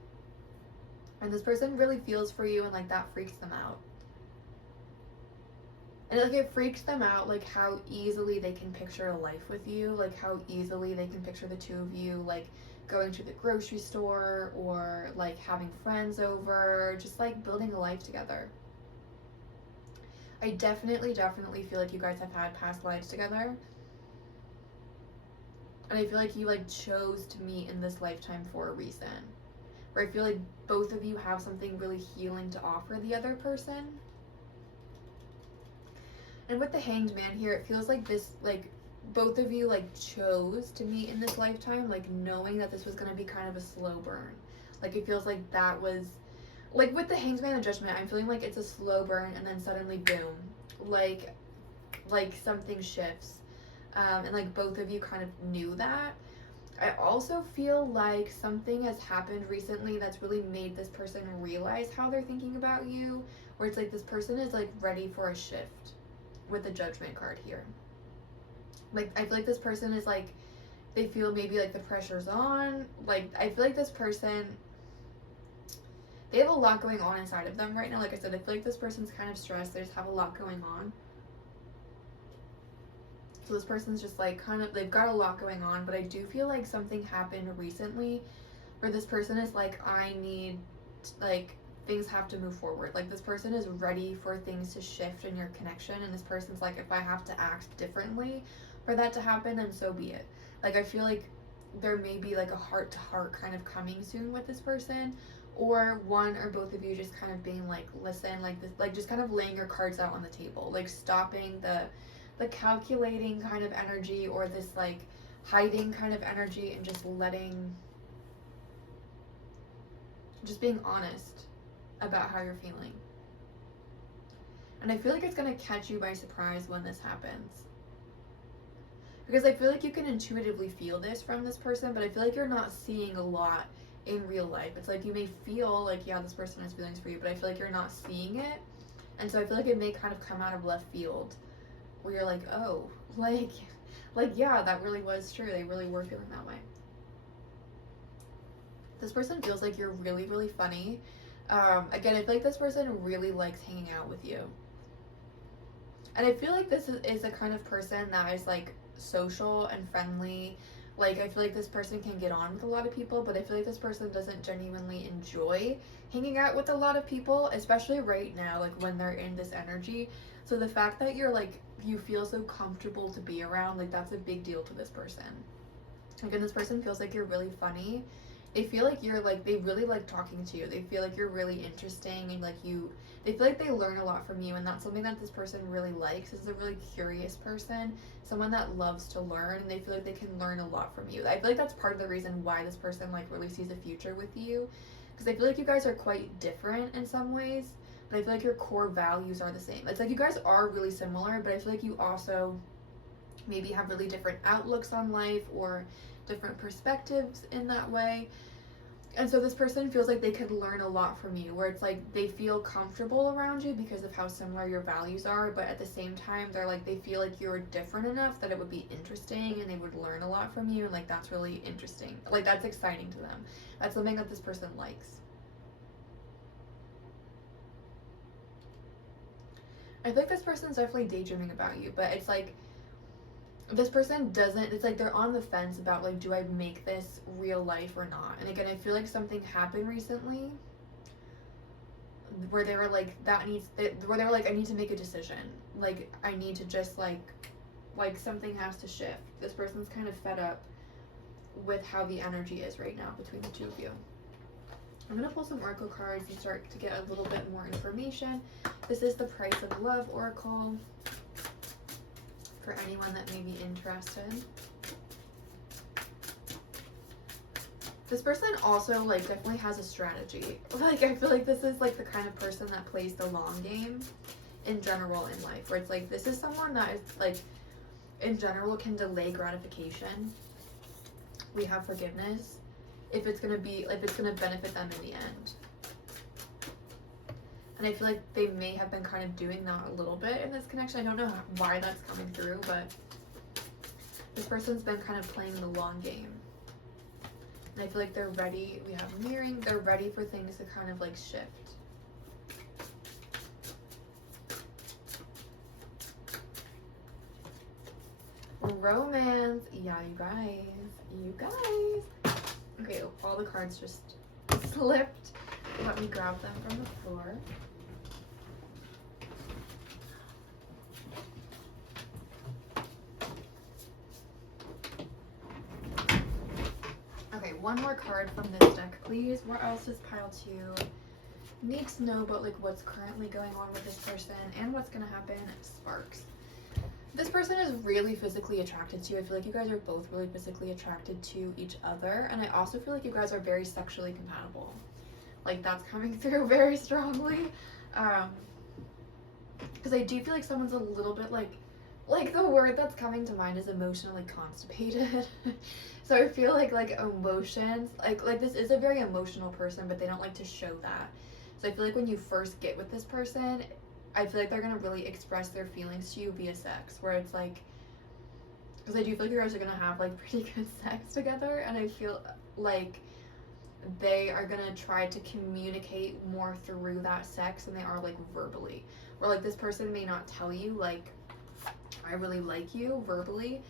and this person really feels for you, and like that freaks them out. And like it freaks them out like how easily they can picture a life with you, like how easily they can picture the two of you like going to the grocery store, or like having friends over, just like building a life together. I definitely feel like you guys have had past lives together. And I feel like you like chose to meet in this lifetime for a reason. Where I feel like both of you have something really healing to offer the other person. And with the Hanged Man here, it feels like this, like, both of you, like, chose to meet in this lifetime, like, knowing that this was going to be kind of a slow burn. Like, it feels like that was, like, with the Hanged Man and Judgment, I'm feeling like it's a slow burn and then suddenly, boom. Like something shifts. And, like, both of you kind of knew that. I also feel like something has happened recently that's really made this person realize how they're thinking about you, where it's like this person is, like, ready for a shift with the Judgment card here. Like, I feel like this person is, like, they feel maybe, like, the pressure's on. Like, I feel like this person, they have a lot going on inside of them right now. Like I said, I feel like this person's kind of stressed. They just have a lot going on. So this person's just, like, kind of, they've got a lot going on, but I do feel like something happened recently where this person is like, I need, like, things have to move forward. Like, this person is ready for things to shift in your connection, and this person's like, if I have to act differently for that to happen, then so be it. Like, I feel like there may be, like, a heart-to-heart kind of coming soon with this person, or one or both of you just kind of being like, listen, like, this, like, just kind of laying your cards out on the table, like, stopping the calculating kind of energy, or this, like, hiding kind of energy, and just being honest about how you're feeling. And I feel like it's going to catch you by surprise when this happens, because I feel like you can intuitively feel this from this person, but I feel like you're not seeing a lot in real life. It's like you may feel like, yeah, this person has feelings for you, but I feel like you're not seeing it. And so I feel like it may kind of come out of left field, where you're like, oh, like yeah, that really was true. They really were feeling that way. This person feels like you're really, really funny. Again, I feel like this person really likes hanging out with you. And I feel like this is a kind of person that is, like, social and friendly. Like, I feel like this person can get on with a lot of people, but I feel like this person doesn't genuinely enjoy hanging out with a lot of people, especially right now, like, when they're in this energy. So the fact that you're, like, you feel so comfortable to be around, like, that's a big deal to this person. Again, this person feels like you're really funny. They feel like you're, like, they really like talking to you. They feel like you're really interesting, and, like, they feel like they learn a lot from you, and that's something that this person really likes. This is a really curious person, someone that loves to learn, and they feel like they can learn a lot from you. I feel like that's part of the reason why this person, like, really sees a future with you, because I feel like you guys are quite different in some ways, but I feel like your core values are the same. It's like you guys are really similar, but I feel like you also maybe have really different outlooks on life, or different perspectives in that way. And so this person feels like they could learn a lot from you, where it's like they feel comfortable around you because of how similar your values are, but at the same time they're like, they feel like you're different enough that it would be interesting and they would learn a lot from you, and, like, that's really interesting. Like, that's exciting to them. That's something that this person likes. I think this person's definitely daydreaming about you, but it's like this person doesn't, it's like they're on the fence about, like, do I make this real life or not? And again, I feel like something happened recently where they were like, where they were like, I need to make a decision. Like, I need to just, like something has to shift. This person's kind of fed up with how the energy is right now between the two of you. I'm going to pull some oracle cards and start to get a little bit more information. This is the Price of Love Oracle, for anyone that may be interested. This person also, like, definitely has a strategy. Like, I feel like this is, like, the kind of person that plays the long game in general in life, where it's like, this is someone that is, like, in general can delay gratification. We have forgiveness if it's going to be, if it's going to benefit them in the end. And I feel like they may have been kind of doing that a little bit in this connection. I don't know why that's coming through, but this person's been kind of playing the long game. And I feel like they're ready. We have mirroring. They're ready for things to kind of, like, shift. Romance. Yeah, you guys. You guys. Okay, all the cards just slipped. Let me grab them from the floor. Okay, one more card from this deck, please. What else does pile 2 need to know about, like, what's currently going on with this person and what's gonna happen? Sparks. This person is really physically attracted to you. I feel like you guys are both really physically attracted to each other. And I also feel like you guys are very sexually compatible. Like, that's coming through very strongly. Because I do feel like someone's a little bit like the word that's coming to mind is emotionally constipated. So I feel like emotions, like this is a very emotional person, but they don't like to show that. So I feel like when you first get with this person, I feel like they're gonna really express their feelings to you via sex, where it's like, because I do feel like you guys are gonna have like pretty good sex together, and I feel like they are gonna try to communicate more through that sex than they are like verbally. Where like this person may not tell you like, I really like you verbally,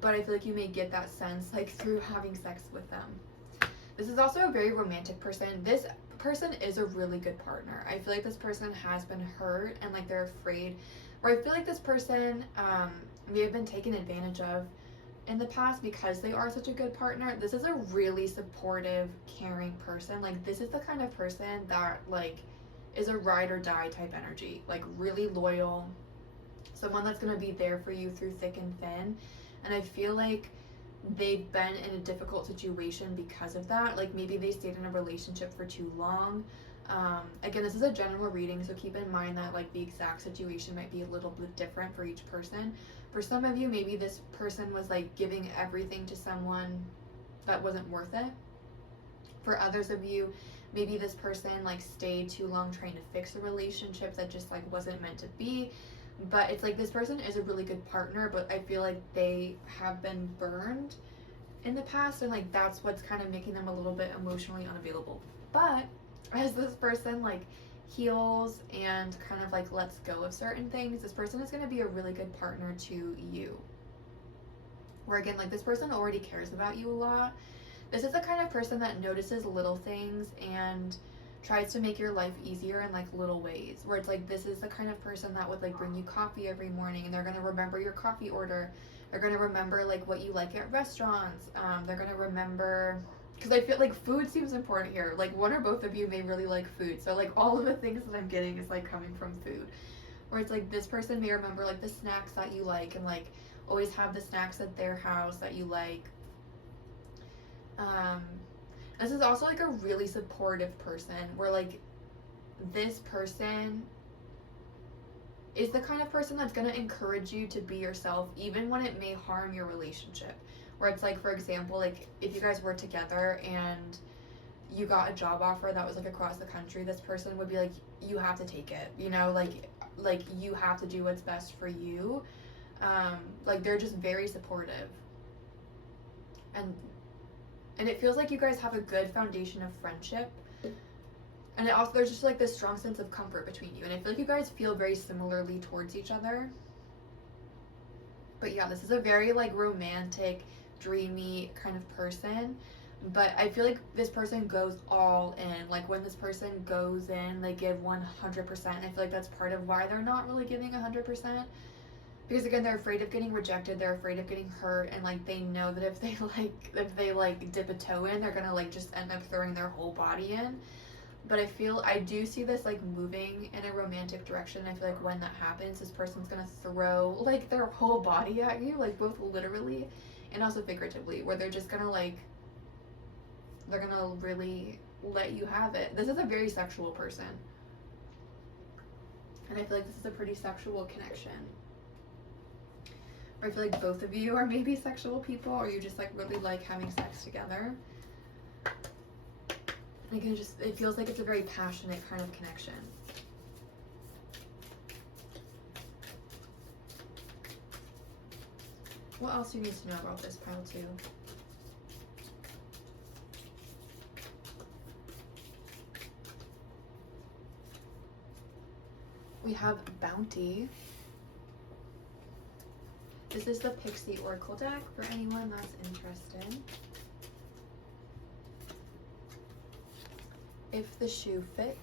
but I feel like you may get that sense like through having sex with them. This is also a very romantic person. This person is a really good partner. I feel like this person has been hurt and like they're afraid, or I feel like this person may have been taken advantage of in the past because they are such a good partner. This is a really supportive, caring person. Like, this is the kind of person that like is a ride or die type energy, like really loyal, someone that's going to be there for you through thick and thin. And I feel like they've been in a difficult situation because of that. Like, maybe they stayed in a relationship for too long. Again, this is a general reading, so keep in mind that like the exact situation might be a little bit different for each person. For some of you, maybe this person was like giving everything to someone that wasn't worth it. For others of you, maybe this person like stayed too long trying to fix a relationship that just like wasn't meant to be. But it's like this person is a really good partner, but I feel like they have been burned in the past, and like that's what's kind of making them a little bit emotionally unavailable. But as this person like heals and kind of like lets go of certain things, this person is going to be a really good partner to you. Where again, like this person already cares about you a lot. This is the kind of person that notices little things and tries to make your life easier in like little ways, where it's like this is the kind of person that would like bring you coffee every morning, and they're going to remember your coffee order. They're going to remember like what you like at restaurants. They're going to remember, because I feel like food seems important here. Like one or both of you may really like food, so like all of the things that I'm getting is like coming from food, where it's like this person may remember like the snacks that you like and like always have the snacks at their house that you like. This is also like a really supportive person, where like this person is the kind of person that's going to encourage you to be yourself even when it may harm your relationship. Where it's like, for example, like if you guys were together and you got a job offer that was like across the country, this person would be like, you have to take it, you know, like you have to do what's best for you. Like they're just very supportive, and it feels like you guys have a good foundation of friendship, and it also, there's just like this strong sense of comfort between you, and I feel like you guys feel very similarly towards each other. But yeah, this is a very like romantic, dreamy kind of person, but I feel like this person goes all in. Like when this person goes in, they give 100%, and I feel like that's part of why they're not really giving 100%. Because again, they're afraid of getting rejected, they're afraid of getting hurt, and like they know that if they dip a toe in, they're gonna like just end up throwing their whole body in. But I do see this like moving in a romantic direction. I feel like when that happens, this person's gonna throw like their whole body at you, like both literally and also figuratively, where they're just gonna like, they're gonna really let you have it. This is a very sexual person, and I feel like this is a pretty sexual connection. Or I feel like both of you are maybe sexual people, or you just like really like having sex together. Like it feels like it's a very passionate kind of connection. What else do you need to know about this pile too? We have Bounty. This is the Pixie Oracle deck for anyone that's interested. If the shoe fits.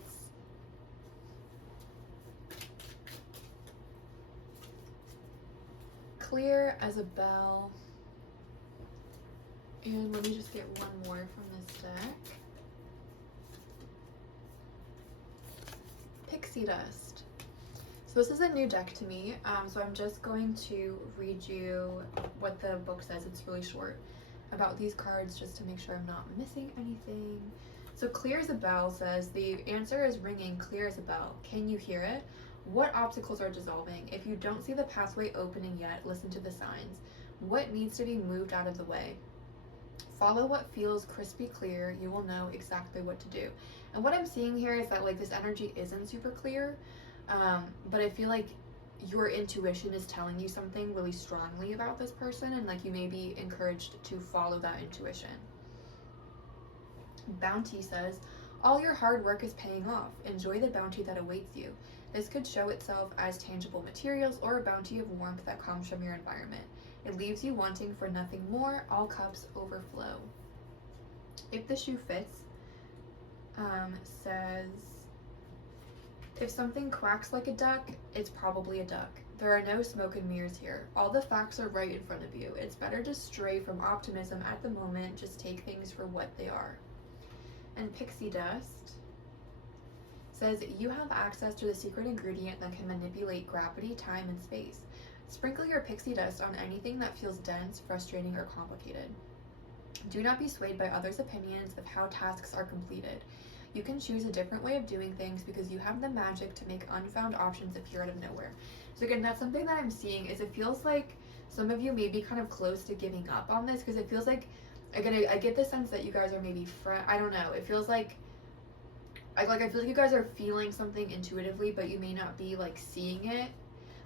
Clear as a bell. And let me just get one more from this deck. Pixie dust. So this is a new deck to me, so I'm just going to read you what the book says. It's really short about these cards just to make sure I'm not missing anything. So clear as a bell says, the answer is ringing clear as a bell. Can you hear it? What obstacles are dissolving? If you don't see the pathway opening yet, listen to the signs. What needs to be moved out of the way? Follow what feels crispy clear. You will know exactly what to do. And what I'm seeing here is that like this energy isn't super clear, but I feel like your intuition is telling you something really strongly about this person, and like you may be encouraged to follow that intuition. Bounty says, all your hard work is paying off. Enjoy the bounty that awaits you. This could show itself as tangible materials or a bounty of warmth that comes from your environment. It leaves you wanting for nothing more. All cups overflow. If the shoe fits, says, if something quacks like a duck, it's probably a duck. There are no smoke and mirrors here. All the facts are right in front of you. It's better to stray from optimism at the moment. Just take things for what they are. And Pixie Dust says, you have access to the secret ingredient that can manipulate gravity, time, and space. Sprinkle your pixie dust on anything that feels dense, frustrating, or complicated. Do not be swayed by others' opinions of how tasks are completed. You can choose a different way of doing things because you have the magic to make unfound options appear out of nowhere. So again, that's something that I'm seeing, is it feels like some of you may be kind of close to giving up on this, because it feels like, again, I get the sense that you guys are maybe I don't know, it feels like I feel like you guys are feeling something intuitively, but you may not be like seeing it.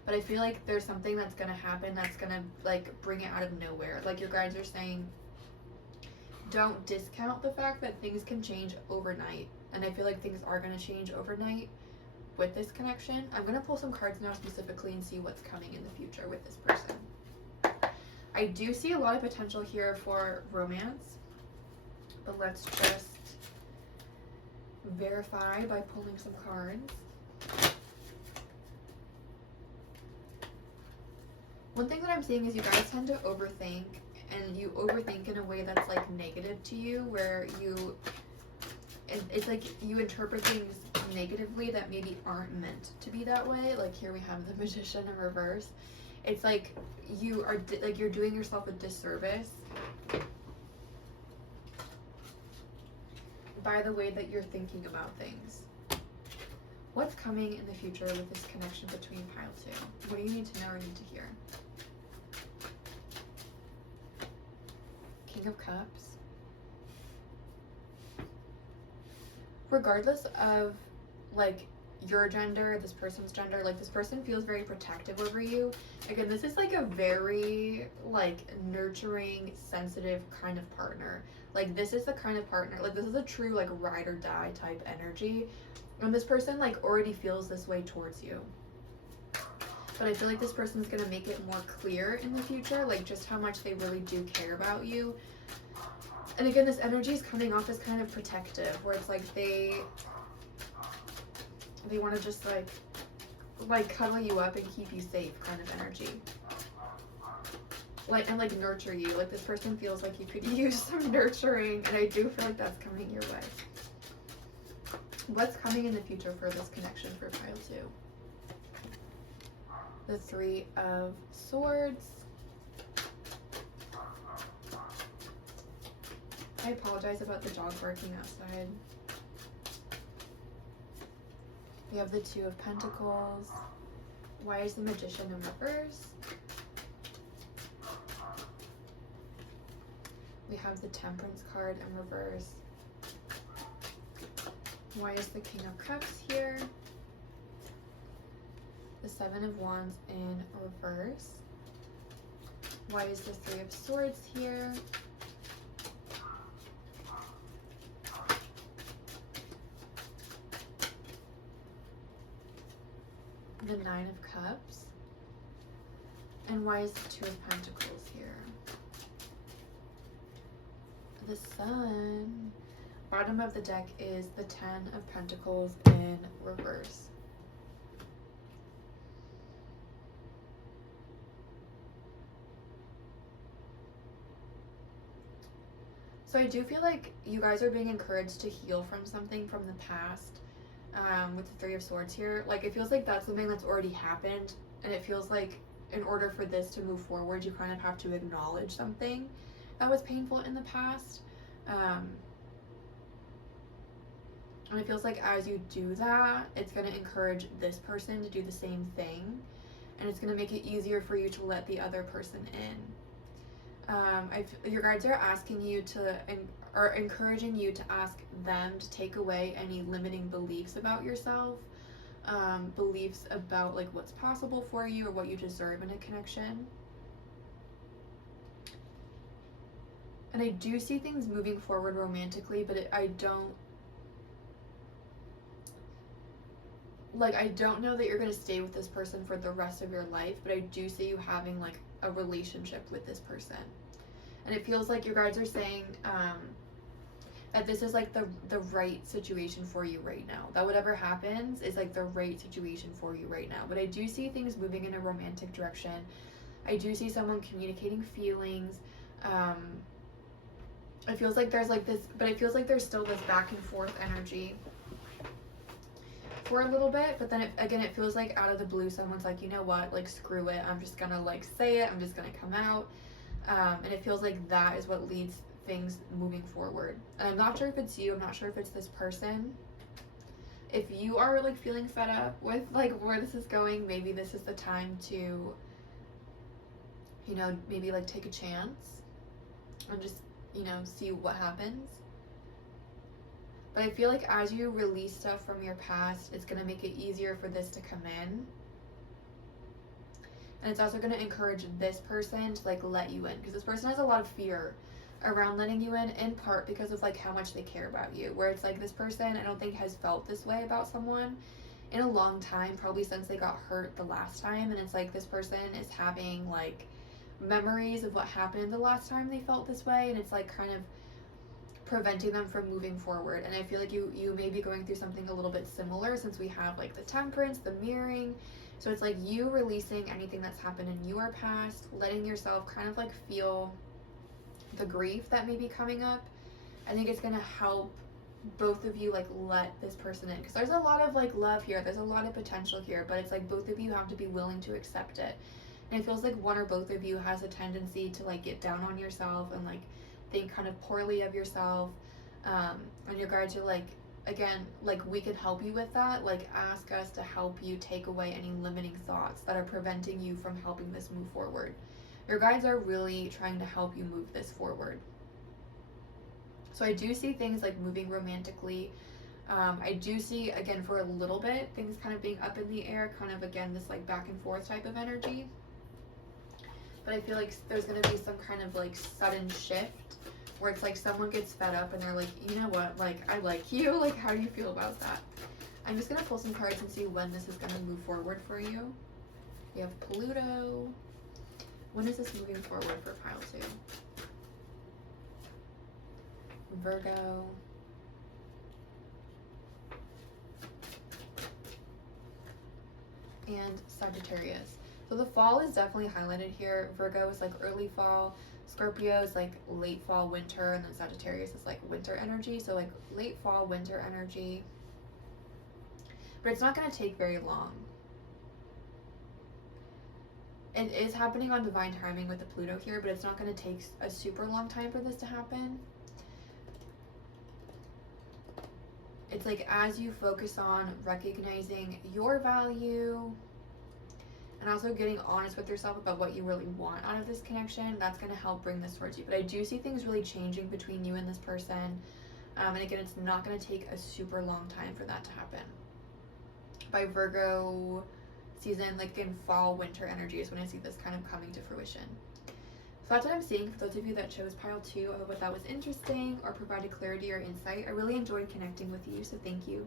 But I feel like there's something that's gonna happen that's gonna like bring it out of nowhere. Like your guides are saying, don't discount the fact that things can change overnight. And I feel like things are gonna change overnight with this connection. I'm gonna pull some cards now specifically and see what's coming in the future with this person. I do see a lot of potential here for romance, but let's just verify by pulling some cards. One thing that I'm seeing is you guys tend to overthink, and you overthink in a way that's like negative to you, where it's like you interpret things negatively that maybe aren't meant to be that way. Like here we have the Magician in reverse. It's like you are you're doing yourself a disservice by the way that you're thinking about things. What's coming in the future with this connection between pile 2? What do you need to know or need to hear? King of Cups. Regardless of like your gender, this person's gender, like this person feels very protective over you. Again, this is like a very like nurturing, sensitive kind of partner. Like this is the kind of partner, like this is a true like ride or die type energy. And this person like already feels this way towards you. But I feel like this person's gonna make it more clear in the future, like just how much they really do care about you. And again, this energy is coming off as kind of protective, where it's like they want to just like cuddle you up and keep you safe kind of energy. Like, and like nurture you. Like this person feels like you could use some nurturing, and I do feel like that's coming your way. What's coming in the future for this connection for pile 2? The 3 of Swords. I apologize about the dog barking outside. We have the 2 of Pentacles. Why is the Magician in reverse? We have the Temperance card in reverse. Why is the King of Cups here? The 7 of Wands in reverse. Why is the 3 of Swords here? The 9 of Cups. And why is the 2 of Pentacles here? The Sun. Bottom of the deck is the 10 of Pentacles in reverse. So I do feel like you guys are being encouraged to heal from something from the past. with the Three of Swords here. Like, it feels like that's something that's already happened, and it feels like in order for this to move forward, you kind of have to acknowledge something that was painful in the past. And it feels like as you do that, it's going to encourage this person to do the same thing, and it's going to make it easier for you to let the other person in. Your guides are asking you to, are encouraging you to ask them to take away any limiting beliefs about yourself, beliefs about like what's possible for you or what you deserve in a connection. And I do see things moving forward romantically, but I don't know that you're going to stay with this person for the rest of your life, but I do see you having like a relationship with this person. And it feels like your guides are saying that this is like the right situation for you right now. That whatever happens is like the right situation for you right now. But I do see things moving in a romantic direction. I do see someone communicating feelings. It feels like there's like this, but it feels like there's still this back and forth energy for a little bit, but then it feels like out of the blue someone's like, you know what, like screw it, I'm just gonna like say it, I'm just gonna come out, and it feels like that is what leads things moving forward. And I'm not sure if it's you, I'm not sure if it's this person. If you are like feeling fed up with like where this is going, maybe this is the time to, you know, maybe like take a chance and just, you know, see what happens. But I feel like as you release stuff from your past, it's going to make it easier for this to come in. And it's also going to encourage this person to like let you in, because this person has a lot of fear around letting you in part because of like how much they care about you. Where it's like this person, I don't think has felt this way about someone in a long time, probably since they got hurt the last time. And it's like this person is having like memories of what happened the last time they felt this way, and it's like kind of preventing them from moving forward. And I feel like you may be going through something a little bit similar, since we have like the Temperance, the mirroring. So it's like you releasing anything that's happened in your past, letting yourself kind of like feel the grief that may be coming up. I think it's going to help both of you like let this person in, because there's a lot of like love here, there's a lot of potential here, but it's like both of you have to be willing to accept it. And it feels like one or both of you has a tendency to like get down on yourself and like think kind of poorly of yourself, and your guides are like, again, like we can help you with that. Like ask us to help you take away any limiting thoughts that are preventing you from helping this move forward. Your guides are really trying to help you move this forward. So I do see things like moving romantically. I do see, again, for a little bit, things kind of being up in the air, kind of again this like back and forth type of energy. But I feel like there's going to be some kind of like sudden shift where it's like someone gets fed up and they're like, you know what, like I like you, like how do you feel about that? I'm just going to pull some cards and see when this is going to move forward for you. We have Pluto. When is this moving forward for pile 2? Virgo. And Sagittarius. So the fall is definitely highlighted here. Virgo is like early fall, Scorpio is like late fall, winter, and then Sagittarius is like winter energy. So like late fall, winter energy. But it's not going to take very long. It is happening on divine timing with the Pluto here, but it's not going to take a super long time for this to happen. It's like as you focus on recognizing your value and also getting honest with yourself about what you really want out of this connection, that's going to help bring this towards you. But I do see things really changing between you and this person. And again, it's not going to take a super long time for that to happen. By Virgo season, like in fall, winter energy is when I see this kind of coming to fruition. So that's what I'm seeing for those of you that chose pile 2. I hope that was interesting or provided clarity or insight. I really enjoyed connecting with you, so thank you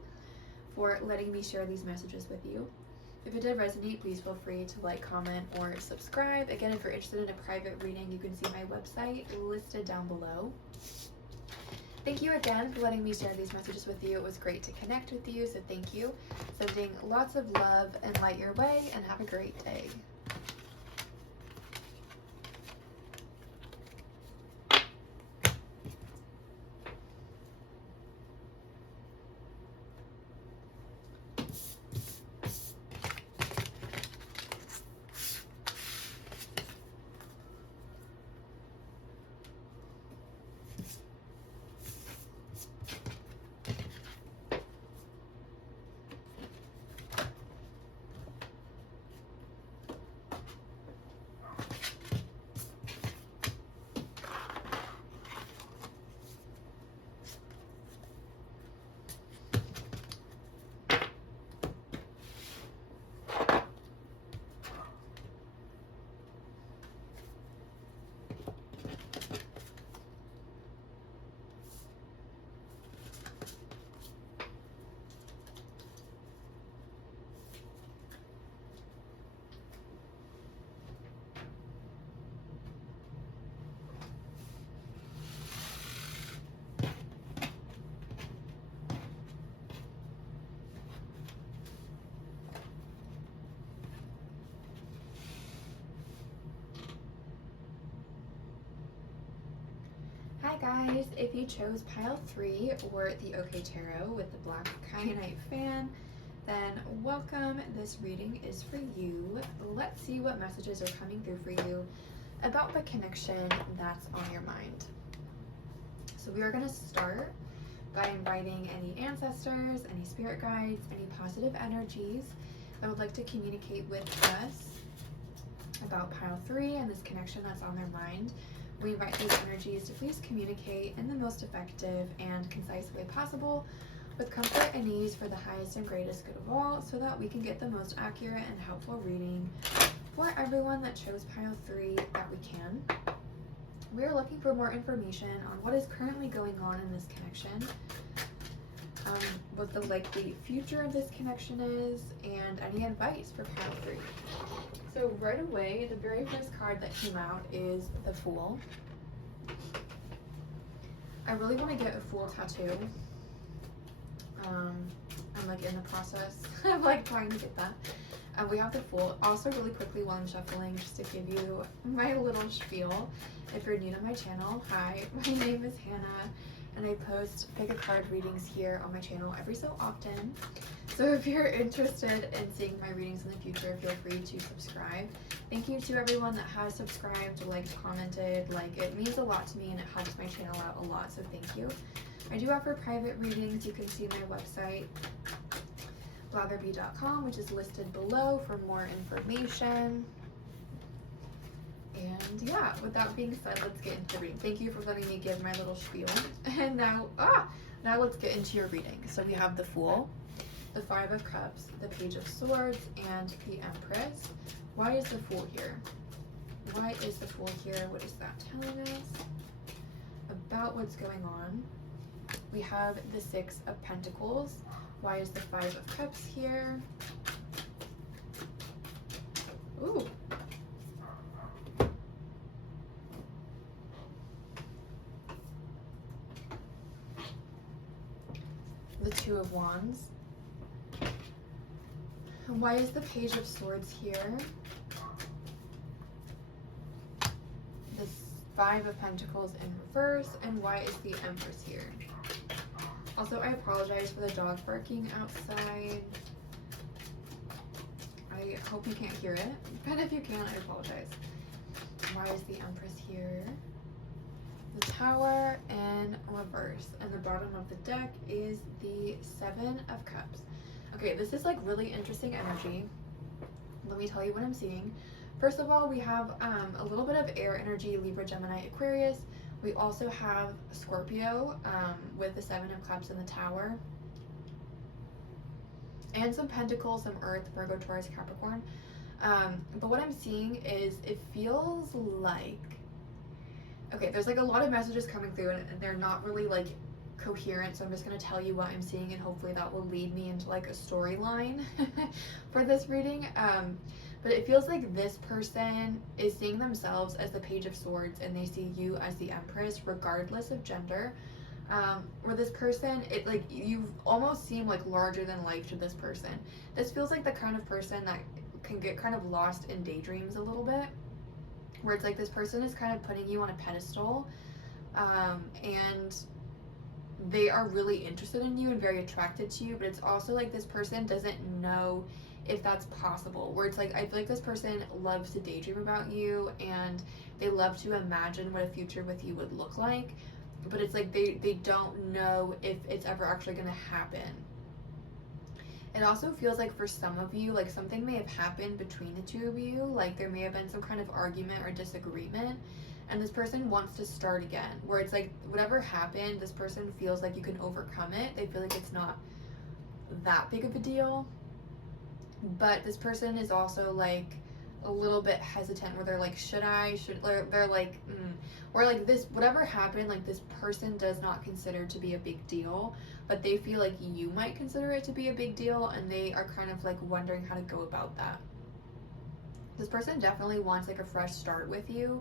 for letting me share these messages with you. If it did resonate, please feel free to like, comment, or subscribe. Again, if you're interested in a private reading, you can see my website listed down below. Thank you again for letting me share these messages with you. It was great to connect with you, so thank you. Sending lots of love and light your way, and have a great day. Hi guys, if you chose pile 3 or the OK Tarot with the black kyanite fan, then welcome. This reading is for you. Let's see what messages are coming through for you about the connection that's on your mind. So we are going to start by inviting any ancestors, any spirit guides, any positive energies that would like to communicate with us about pile 3 and this connection that's on their mind. We invite these energies to please communicate in the most effective and concise way possible with comfort and ease for the highest and greatest good of all, so that we can get the most accurate and helpful reading for everyone that chose pile 3 that we can. We are looking for more information on what is currently going on in this connection, what the likely future of this connection is, and any advice for pile 3. So right away, the very first card that came out is the Fool. I really want to get a Fool tattoo. I'm like in the process of like trying to get that. We have the Fool. Also, really quickly while I'm shuffling, just to give you my little spiel. If you're new to my channel, hi, my name is Hannah, and I post pick a card readings here on my channel every so often. So if you're interested in seeing my readings in the future, feel free to subscribe. Thank you to everyone that has subscribed, liked, commented. Like, it means a lot to me and it helps my channel out a lot, so thank you. I do offer private readings. You can see my website, blatherby.com, which is listed below for more information. And yeah, with that being said, let's get into the reading. Thank you for letting me give my little spiel. And now let's get into your reading. So we have the Fool, the Five of Cups, the Page of Swords, and the Empress. Why is the Fool here? Why is the Fool here? What is that telling us about what's going on? We have the Six of Pentacles. Why is the Five of Cups here? Ooh. The Two of Wands. And why is the Page of Swords here? The Five of Pentacles in reverse. And why is the Empress here? Also, I apologize for the dog barking outside. I hope you can't hear it, but if you can, I apologize. Why is the Empress here? The Tower in reverse, and the bottom of the deck is the Seven of Cups. Okay, this is like really interesting energy. Let me tell you what I'm seeing. First of all, we have a little bit of air energy, Libra, Gemini, Aquarius. We also have Scorpio with the Seven of Cups in the Tower. And some Pentacles, some Earth, Virgo, Taurus, Capricorn. But what I'm seeing is it feels like, okay, there's like a lot of messages coming through and they're not really like coherent, so I'm just going to tell you what I'm seeing and hopefully that will lead me into like a storyline for this reading. But it feels like this person is seeing themselves as the Page of Swords and they see you as the Empress regardless of gender. Or this person, it like you almost seem like larger than life to this person. This feels like the kind of person that can get kind of lost in daydreams a little bit, where it's like this person is kind of putting you on a pedestal, and they are really interested in you and very attracted to you, but it's also like this person doesn't know if that's possible, where it's like I feel like this person loves to daydream about you and they love to imagine what a future with you would look like, but it's like they don't know if it's ever actually going to happen. It also feels like for some of you, like something may have happened between the two of you, like there may have been some kind of argument or disagreement, and this person wants to start again, where it's like whatever happened, this person feels like you can overcome it. They feel like it's not that big of a deal, but this person is also like a little bit hesitant, where they're like, they're like, or like this, whatever happened, like this person does not consider to be a big deal, but they feel like you might consider it to be a big deal, and they are kind of like wondering how to go about that. This person definitely wants like a fresh start with you.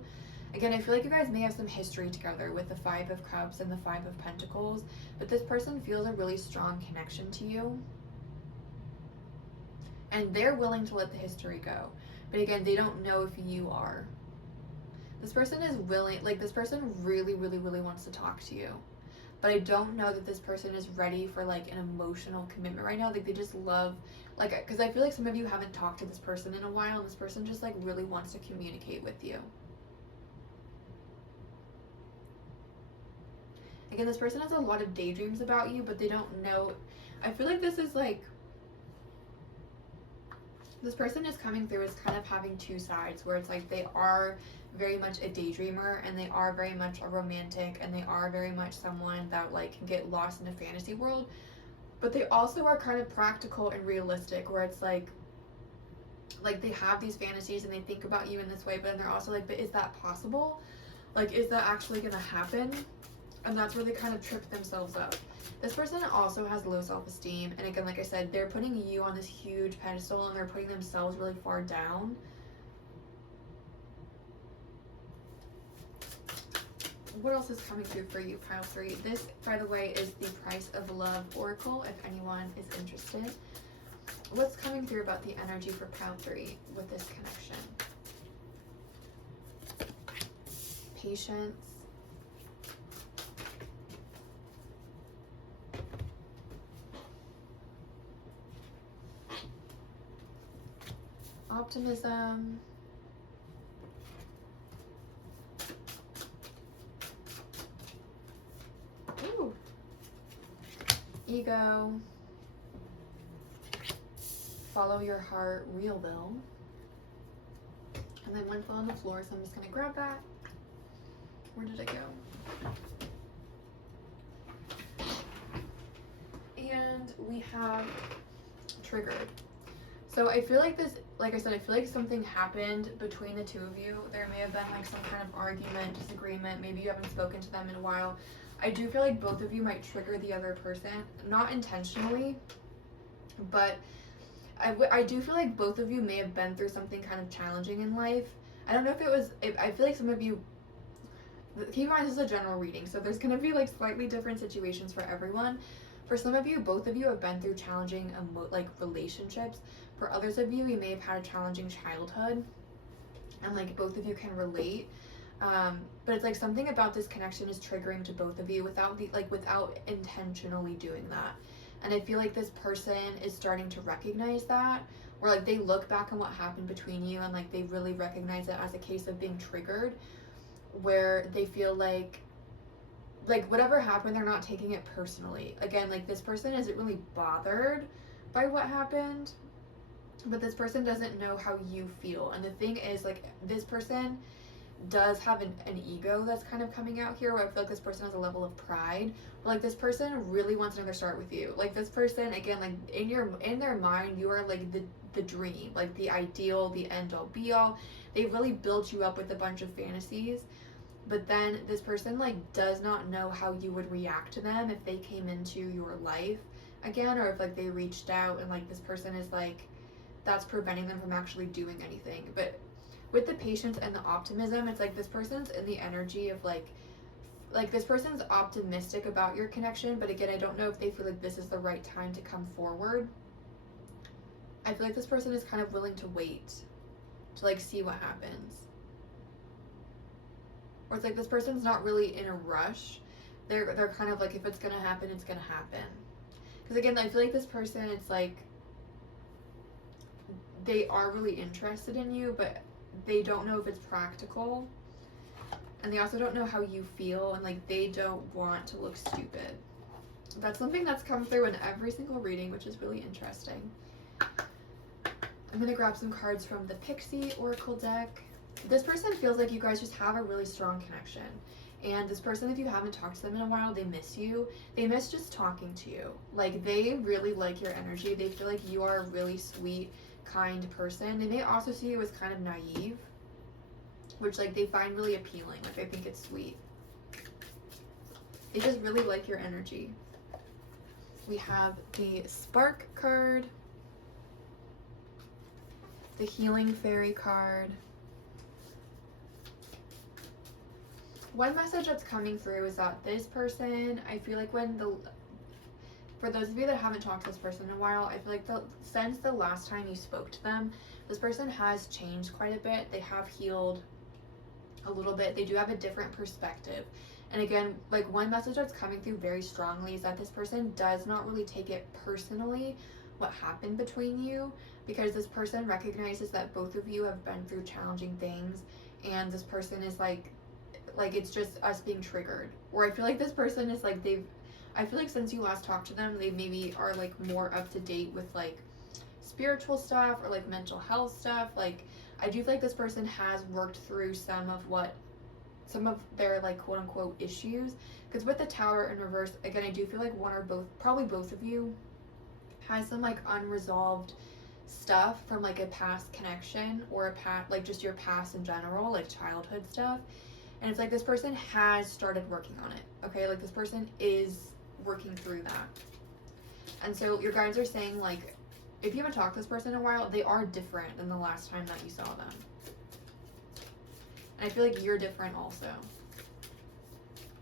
Again, I feel like you guys may have some history together with the Five of Cups and the Five of Pentacles, but this person feels a really strong connection to you, and they're willing to let the history go. But again, they don't know if you are. This person is willing, like this person really, really, really wants to talk to you. But I don't know that this person is ready for like an emotional commitment right now. Like they just love, like, because I feel like some of you haven't talked to this person in a while, and this person just like really wants to communicate with you. Again, this person has a lot of daydreams about you, but they don't know. I feel like this is like, this person is coming through as kind of having two sides, where it's like they are very much a daydreamer, and they are very much a romantic, and they are very much someone that like can get lost in a fantasy world, but they also are kind of practical and realistic, where it's like they have these fantasies and they think about you in this way, but then they're also like, but is that possible? Like, is that actually gonna happen? And that's where they kind of trip themselves up. This person also has low self-esteem, and again, like I said, they're putting you on this huge pedestal, and they're putting themselves really far down. What else is coming through for you, pile 3? This, by the way, is the Price of Love Oracle, if anyone is interested. What's coming through about the energy for pile 3 with this connection? Patience. Optimism. Ooh. Ego. Follow your heart, Realville. And then one fell on the floor, so I'm just gonna grab that. Where did it go? And we have triggered. So I feel like this, like I said, I feel like something happened between the two of you. There may have been like some kind of argument, disagreement. Maybe you haven't spoken to them in a while. I do feel like both of you might trigger the other person, not intentionally, but I do feel like both of you may have been through something kind of challenging in life. I don't know if it was, I feel like some of you, keep in mind this is a general reading, so there's going to be like slightly different situations for everyone. For some of you, both of you have been through challenging like relationships. For others of you, you may have had a challenging childhood, and like both of you can relate. But it's like something about this connection is triggering to both of you without intentionally doing that. And I feel like this person is starting to recognize that, or like they look back on what happened between you and like they really recognize it as a case of being triggered, where they feel like whatever happened, they're not taking it personally. Again, like this person isn't really bothered by what happened, but this person doesn't know how you feel. And the thing is, like, this person does have an ego that's kind of coming out here, where I feel like this person has a level of pride, but like this person really wants another start with you. Like this person, again, like in their mind, you are like the dream, like the ideal, the end all be all. They really built you up with a bunch of fantasies, but then this person like does not know how you would react to them if they came into your life again, or if like they reached out, and like this person is like, that's preventing them from actually doing anything. But with the patience and the optimism, it's like this person's in the energy of like this person's optimistic about your connection, but again, I don't know if they feel like this is the right time to come forward. I feel like this person is kind of willing to wait to like see what happens. Or it's like this person's not really in a rush. They're kind of like, if it's gonna happen, it's gonna happen. Because again, I feel like this person, it's like they are really interested in you, but they don't know if it's practical, and they also don't know how you feel, and like they don't want to look stupid. That's something that's come through in every single reading, which is really interesting. I'm gonna grab some cards from the Pixie Oracle deck. This person feels like you guys just have a really strong connection, and this person, if you haven't talked to them in a while, they miss you. They miss just talking to you. Like they really like your energy. They feel like you are a really sweet, kind person. They may also see you as kind of naive, which like they find really appealing. Like I think it's sweet. They just really like your energy. We have the Spark card, the Healing Fairy card. One message that's coming through is that this person, I feel like for those of you that haven't talked to this person in a while, I feel like since the last time you spoke to them, this person has changed quite a bit. They have healed a little bit. They do have a different perspective. And again, like one message that's coming through very strongly is that this person does not really take it personally what happened between you, because this person recognizes that both of you have been through challenging things, and this person is like it's just us being triggered. Or I feel like this person is like I feel like since you last talked to them, they maybe are like more up to date with like spiritual stuff or like mental health stuff. Like I do feel like this person has worked through some of their like quote unquote issues, because with the Tower in reverse, again, I do feel like one or both, probably both of you, has some like unresolved stuff from like a past connection, or a past, like just your past in general, like childhood stuff. And it's like this person has started working on it, okay? Like this person is working through that. And so your guides are saying, like, if you haven't talked to this person in a while, they are different than the last time that you saw them. And I feel like you're different also,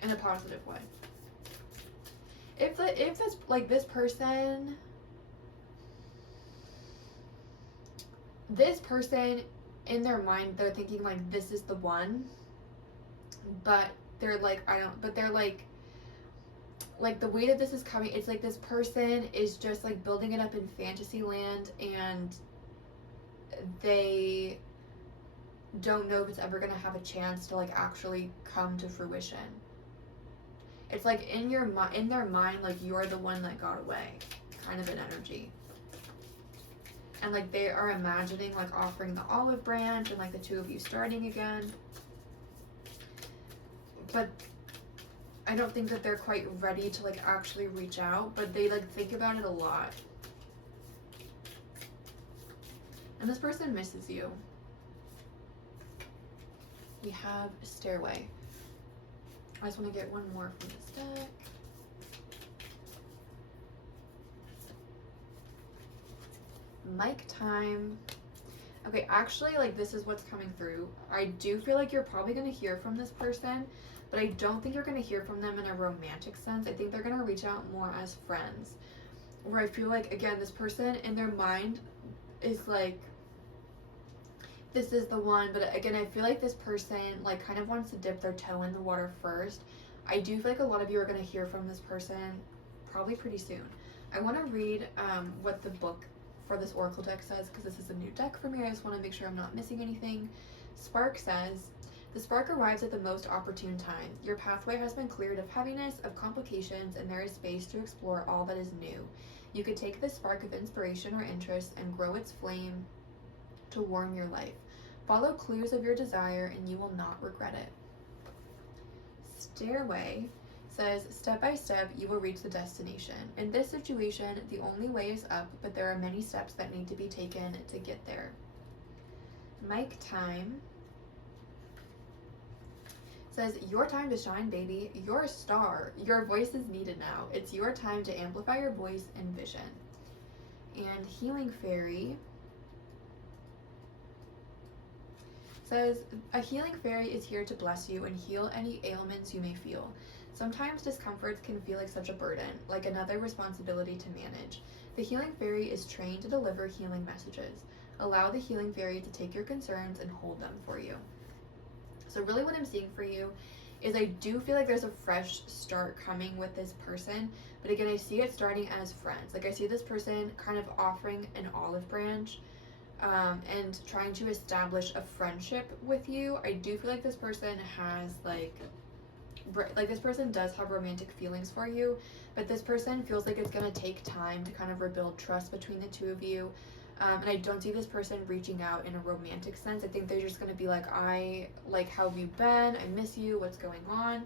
in a positive way. If this, like, this person in their mind, they're thinking like this is the one, but they're like, like the way that this is coming, it's like this person is just like building it up in fantasy land, and they don't know if it's ever gonna have a chance to like actually come to fruition. It's like in their mind, like you're the one that got away, kind of an energy. And like they are imagining like offering the olive branch and like the two of you starting again. But I don't think that they're quite ready to like actually reach out, but they like think about it a lot. And this person misses you. We have Stairway. I just want to get one more from this deck. Mic time. Okay, actually, like this is what's coming through. I do feel like you're probably going to hear from this person, but I don't think you're going to hear from them in a romantic sense. I think they're going to reach out more as friends. Where I feel like, again, this person in their mind is like, this is the one. But again, I feel like this person like kind of wants to dip their toe in the water first. I do feel like a lot of you are going to hear from this person probably pretty soon. I want to read what the book for this oracle deck says, because this is a new deck for me. I just want to make sure I'm not missing anything. Spark says, the spark arrives at the most opportune time. Your pathway has been cleared of heaviness, of complications, and there is space to explore all that is new. You could take this spark of inspiration or interest and grow its flame to warm your life. Follow clues of your desire and you will not regret it. Stairway says, step by step, you will reach the destination. In this situation, the only way is up, but there are many steps that need to be taken to get there. Mic time says, your time to shine, baby. You're a star. Your voice is needed now. It's your time to amplify your voice and vision. And Healing Fairy says, a healing fairy is here to bless you and heal any ailments you may feel. Sometimes discomforts can feel like such a burden, like another responsibility to manage. The healing fairy is trained to deliver healing messages. Allow the healing fairy to take your concerns and hold them for you. So really what I'm seeing for you is I do feel like there's a fresh start coming with this person, but again, I see it starting as friends. Like I see this person kind of offering an olive branch and trying to establish a friendship with you. I do feel like this person has like this person does have romantic feelings for you, but this person feels like it's going to take time to kind of rebuild trust between the two of you. And I don't see this person reaching out in a romantic sense. I think they're just going to be like, how have you been? I miss you. What's going on?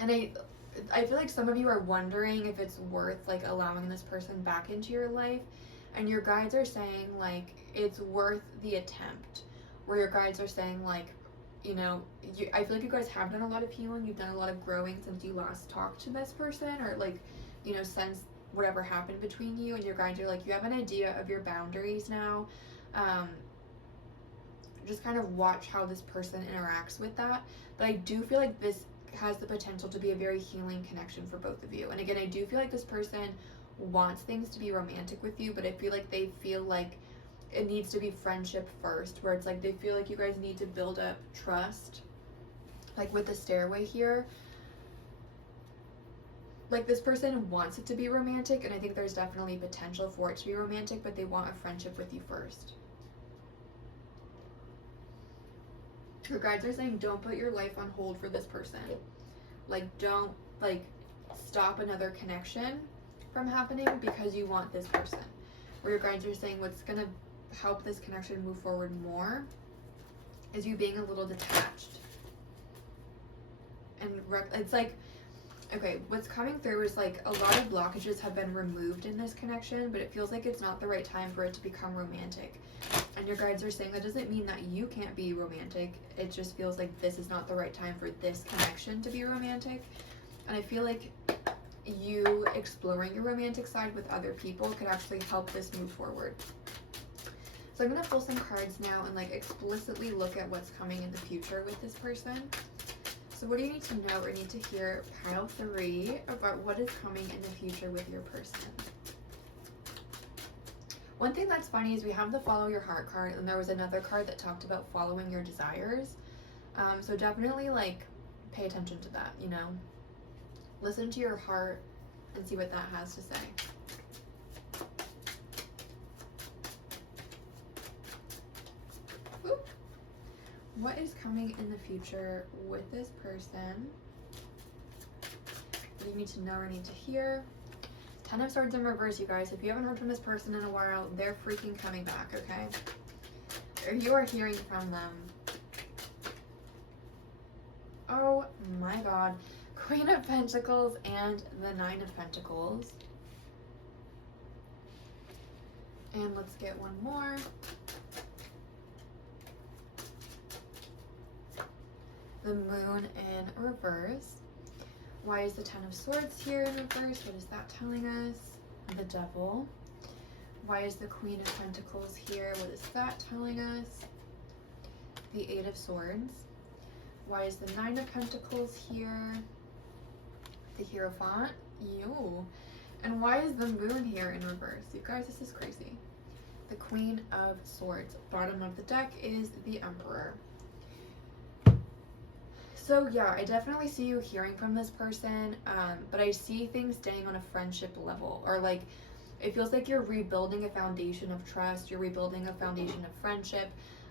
And I feel like some of you are wondering if it's worth like allowing this person back into your life. And your guides are saying like, it's worth the attempt. Where your guides are saying like, you know, I feel like you guys have done a lot of healing. You've done a lot of growing since you last talked to this person, or like, you know, since whatever happened between you. And your guides are like, you have an idea of your boundaries now. Just kind of watch how this person interacts with that. But I do feel like this has the potential to be a very healing connection for both of you. And again, I do feel like this person wants things to be romantic with you, but I feel like they feel like it needs to be friendship first, where it's like they feel like you guys need to build up trust. Like with the stairway here, like this person wants it to be romantic, and I think there's definitely potential for it to be romantic, but they want a friendship with you first. Your guides are saying don't put your life on hold for this person. Like, don't, like, stop another connection from happening because you want this person. Where your guides are saying what's going to help this connection move forward more is you being a little detached. And it's like, okay, what's coming through is like a lot of blockages have been removed in this connection, but it feels like it's not the right time for it to become romantic. And your guides are saying that doesn't mean that you can't be romantic. It just feels like this is not the right time for this connection to be romantic. And I feel like you exploring your romantic side with other people could actually help this move forward. So I'm going to pull some cards now and like explicitly look at what's coming in the future with this person. So what do you need to know or need to hear, pile 3, about what is coming in the future with your person? One thing that's funny is we have the follow your heart card, and there was another card that talked about following your desires. So definitely like pay attention to that, you know? Listen to your heart and see what that has to say. Whoop. What is coming in the future with this person? What do you need to know or need to hear? 10 of Swords in reverse, you guys. If you haven't heard from this person in a while, they're freaking coming back, okay? Or you are hearing from them. Oh my god. Queen of Pentacles and the 9 of Pentacles. And let's get one more. The Moon in reverse. Why is the 10 of Swords here in reverse? What is that telling us? The Devil. Why is the Queen of Pentacles here? What is that telling us? The 8 of Swords. Why is the 9 of Pentacles here? The Hierophant. Ew. And why is the Moon here in reverse? You guys, this is crazy. The Queen of Swords. Bottom of the deck is the Emperor. So yeah, I definitely see you hearing from this person, but I see things staying on a friendship level, or like it feels like you're rebuilding a foundation of trust, you're rebuilding a foundation of friendship,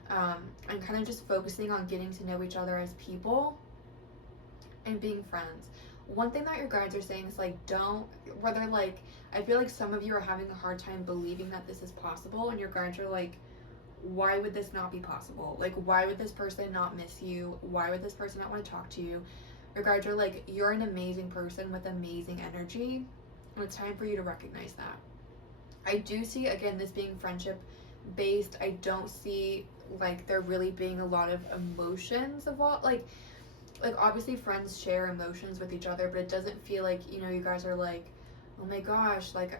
and kind of just focusing on getting to know each other as people and being friends. One thing that your guides are saying is like whether like, I feel like some of you are having a hard time believing that this is possible, and your guides are like, why would this not be possible? Like, why would this person not miss you? Why would this person not want to talk to you? Your guides are like, you're an amazing person with amazing energy, and it's time for you to recognize that. I do see, again, this being friendship based. I don't see like there really being a lot of emotions involved. Like obviously friends share emotions with each other, but it doesn't feel like, you know, you guys are like, oh my gosh, like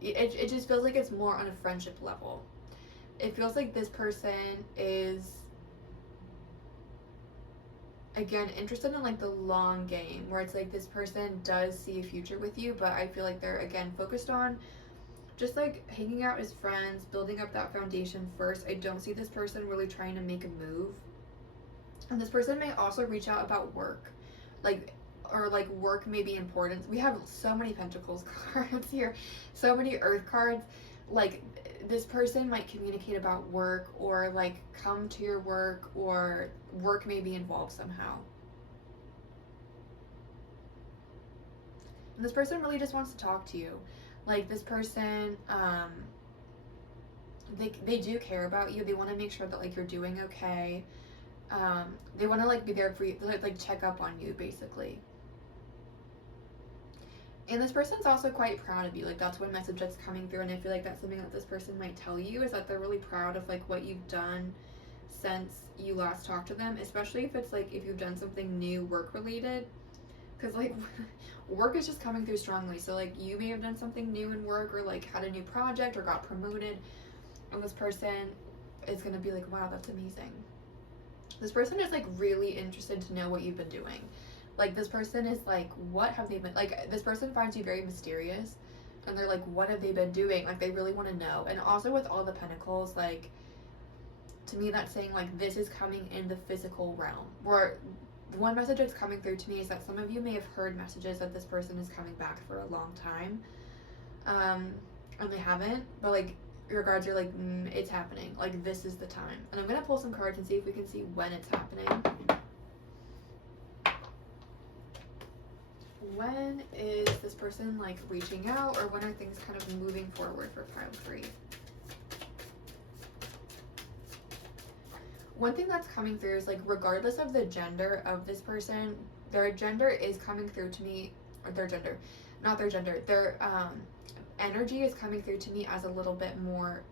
it just feels like it's more on a friendship level. It feels like this person is, again, interested in like the long game, where it's like this person does see a future with you, but I feel like they're, again, focused on just like hanging out as friends, building up that foundation first. I don't see this person really trying to make a move. And this person may also reach out about work, or work may be important. We have so many Pentacles cards here, so many Earth cards. Like, this person might communicate about work, or like come to your work, or work may be involved somehow. And this person really just wants to talk to you. Like, this person, they do care about you. They want to make sure that like you're doing okay. They want to like be there for you, like check up on you, basically. And this person's also quite proud of you. Like, that's one message that's coming through, and I feel like that's something that this person might tell you, is that they're really proud of like what you've done since you last talked to them, especially if it's like if you've done something new work related, because like work is just coming through strongly. So like you may have done something new in work, or like had a new project, or got promoted, and this person is going to be like, wow, that's amazing. This person is like really interested to know what you've been doing. Like, this person is like, what have they been, like, this person finds you very mysterious, and they're like, what have they been doing? Like, they really want to know. And also with all the pentacles, like, to me that's saying like this is coming in the physical realm. Or the one message that's coming through to me is that some of you may have heard messages that this person is coming back for a long time, and they haven't, but like your cards are like, it's happening, like this is the time. And I'm gonna pull some cards and see if we can see when it's happening. When is this person like reaching out, or when are things kind of moving forward for pile 3? One thing that's coming through is like, regardless of the gender of this person, their gender is coming through to me, or their gender, not their gender, their energy is coming through to me as a little bit more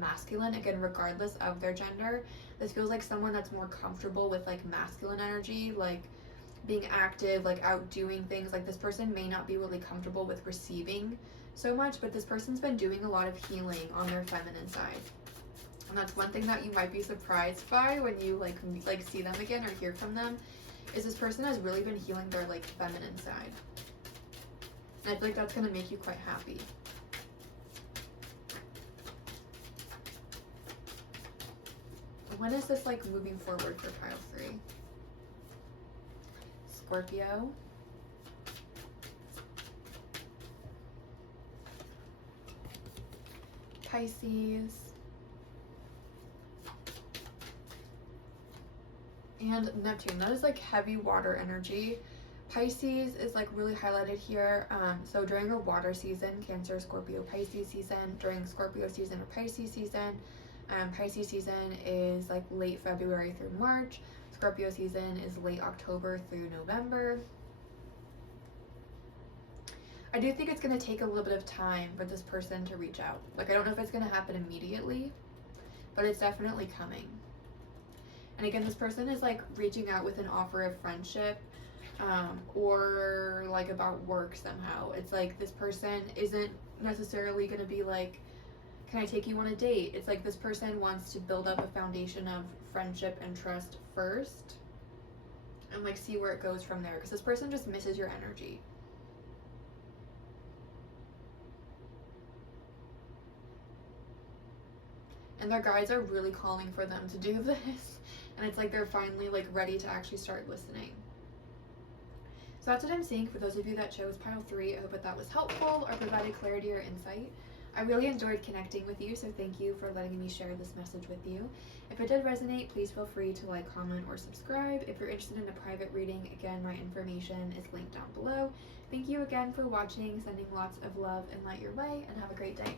masculine. Again, regardless of their gender, this feels like someone that's more comfortable with like masculine energy, like being active, like out doing things. Like this person may not be really comfortable with receiving so much, but this person's been doing a lot of healing on their feminine side. And that's one thing that you might be surprised by when you like see them again or hear from them, is this person has really been healing their like feminine side. And I feel like that's going to make you quite happy. When is this like moving forward for pile 3? Scorpio. Pisces. And Neptune. That is like heavy water energy. Pisces is like really highlighted here. So during a water season, Cancer, Scorpio, Pisces season, during Scorpio season or Pisces season, Pisces season is like late February through March. Scorpio season is late October through November. I do think it's going to take a little bit of time for this person to reach out. Like, I don't know if it's going to happen immediately, but it's definitely coming. And again, this person is like reaching out with an offer of friendship, or like about work somehow. It's like this person isn't necessarily going to be like, can I take you on a date? It's like this person wants to build up a foundation of friendship and trust first, and like see where it goes from there, because this person just misses your energy. And their guides are really calling for them to do this. And it's like they're finally like ready to actually start listening. So that's what I'm seeing for those of you that chose pile 3. I hope that was helpful or provided clarity or insight. I really enjoyed connecting with you, so thank you for letting me share this message with you. If it did resonate, please feel free to like, comment, or subscribe. If you're interested in a private reading, again, my information is linked down below. Thank you again for watching, sending lots of love and light your way, and have a great day.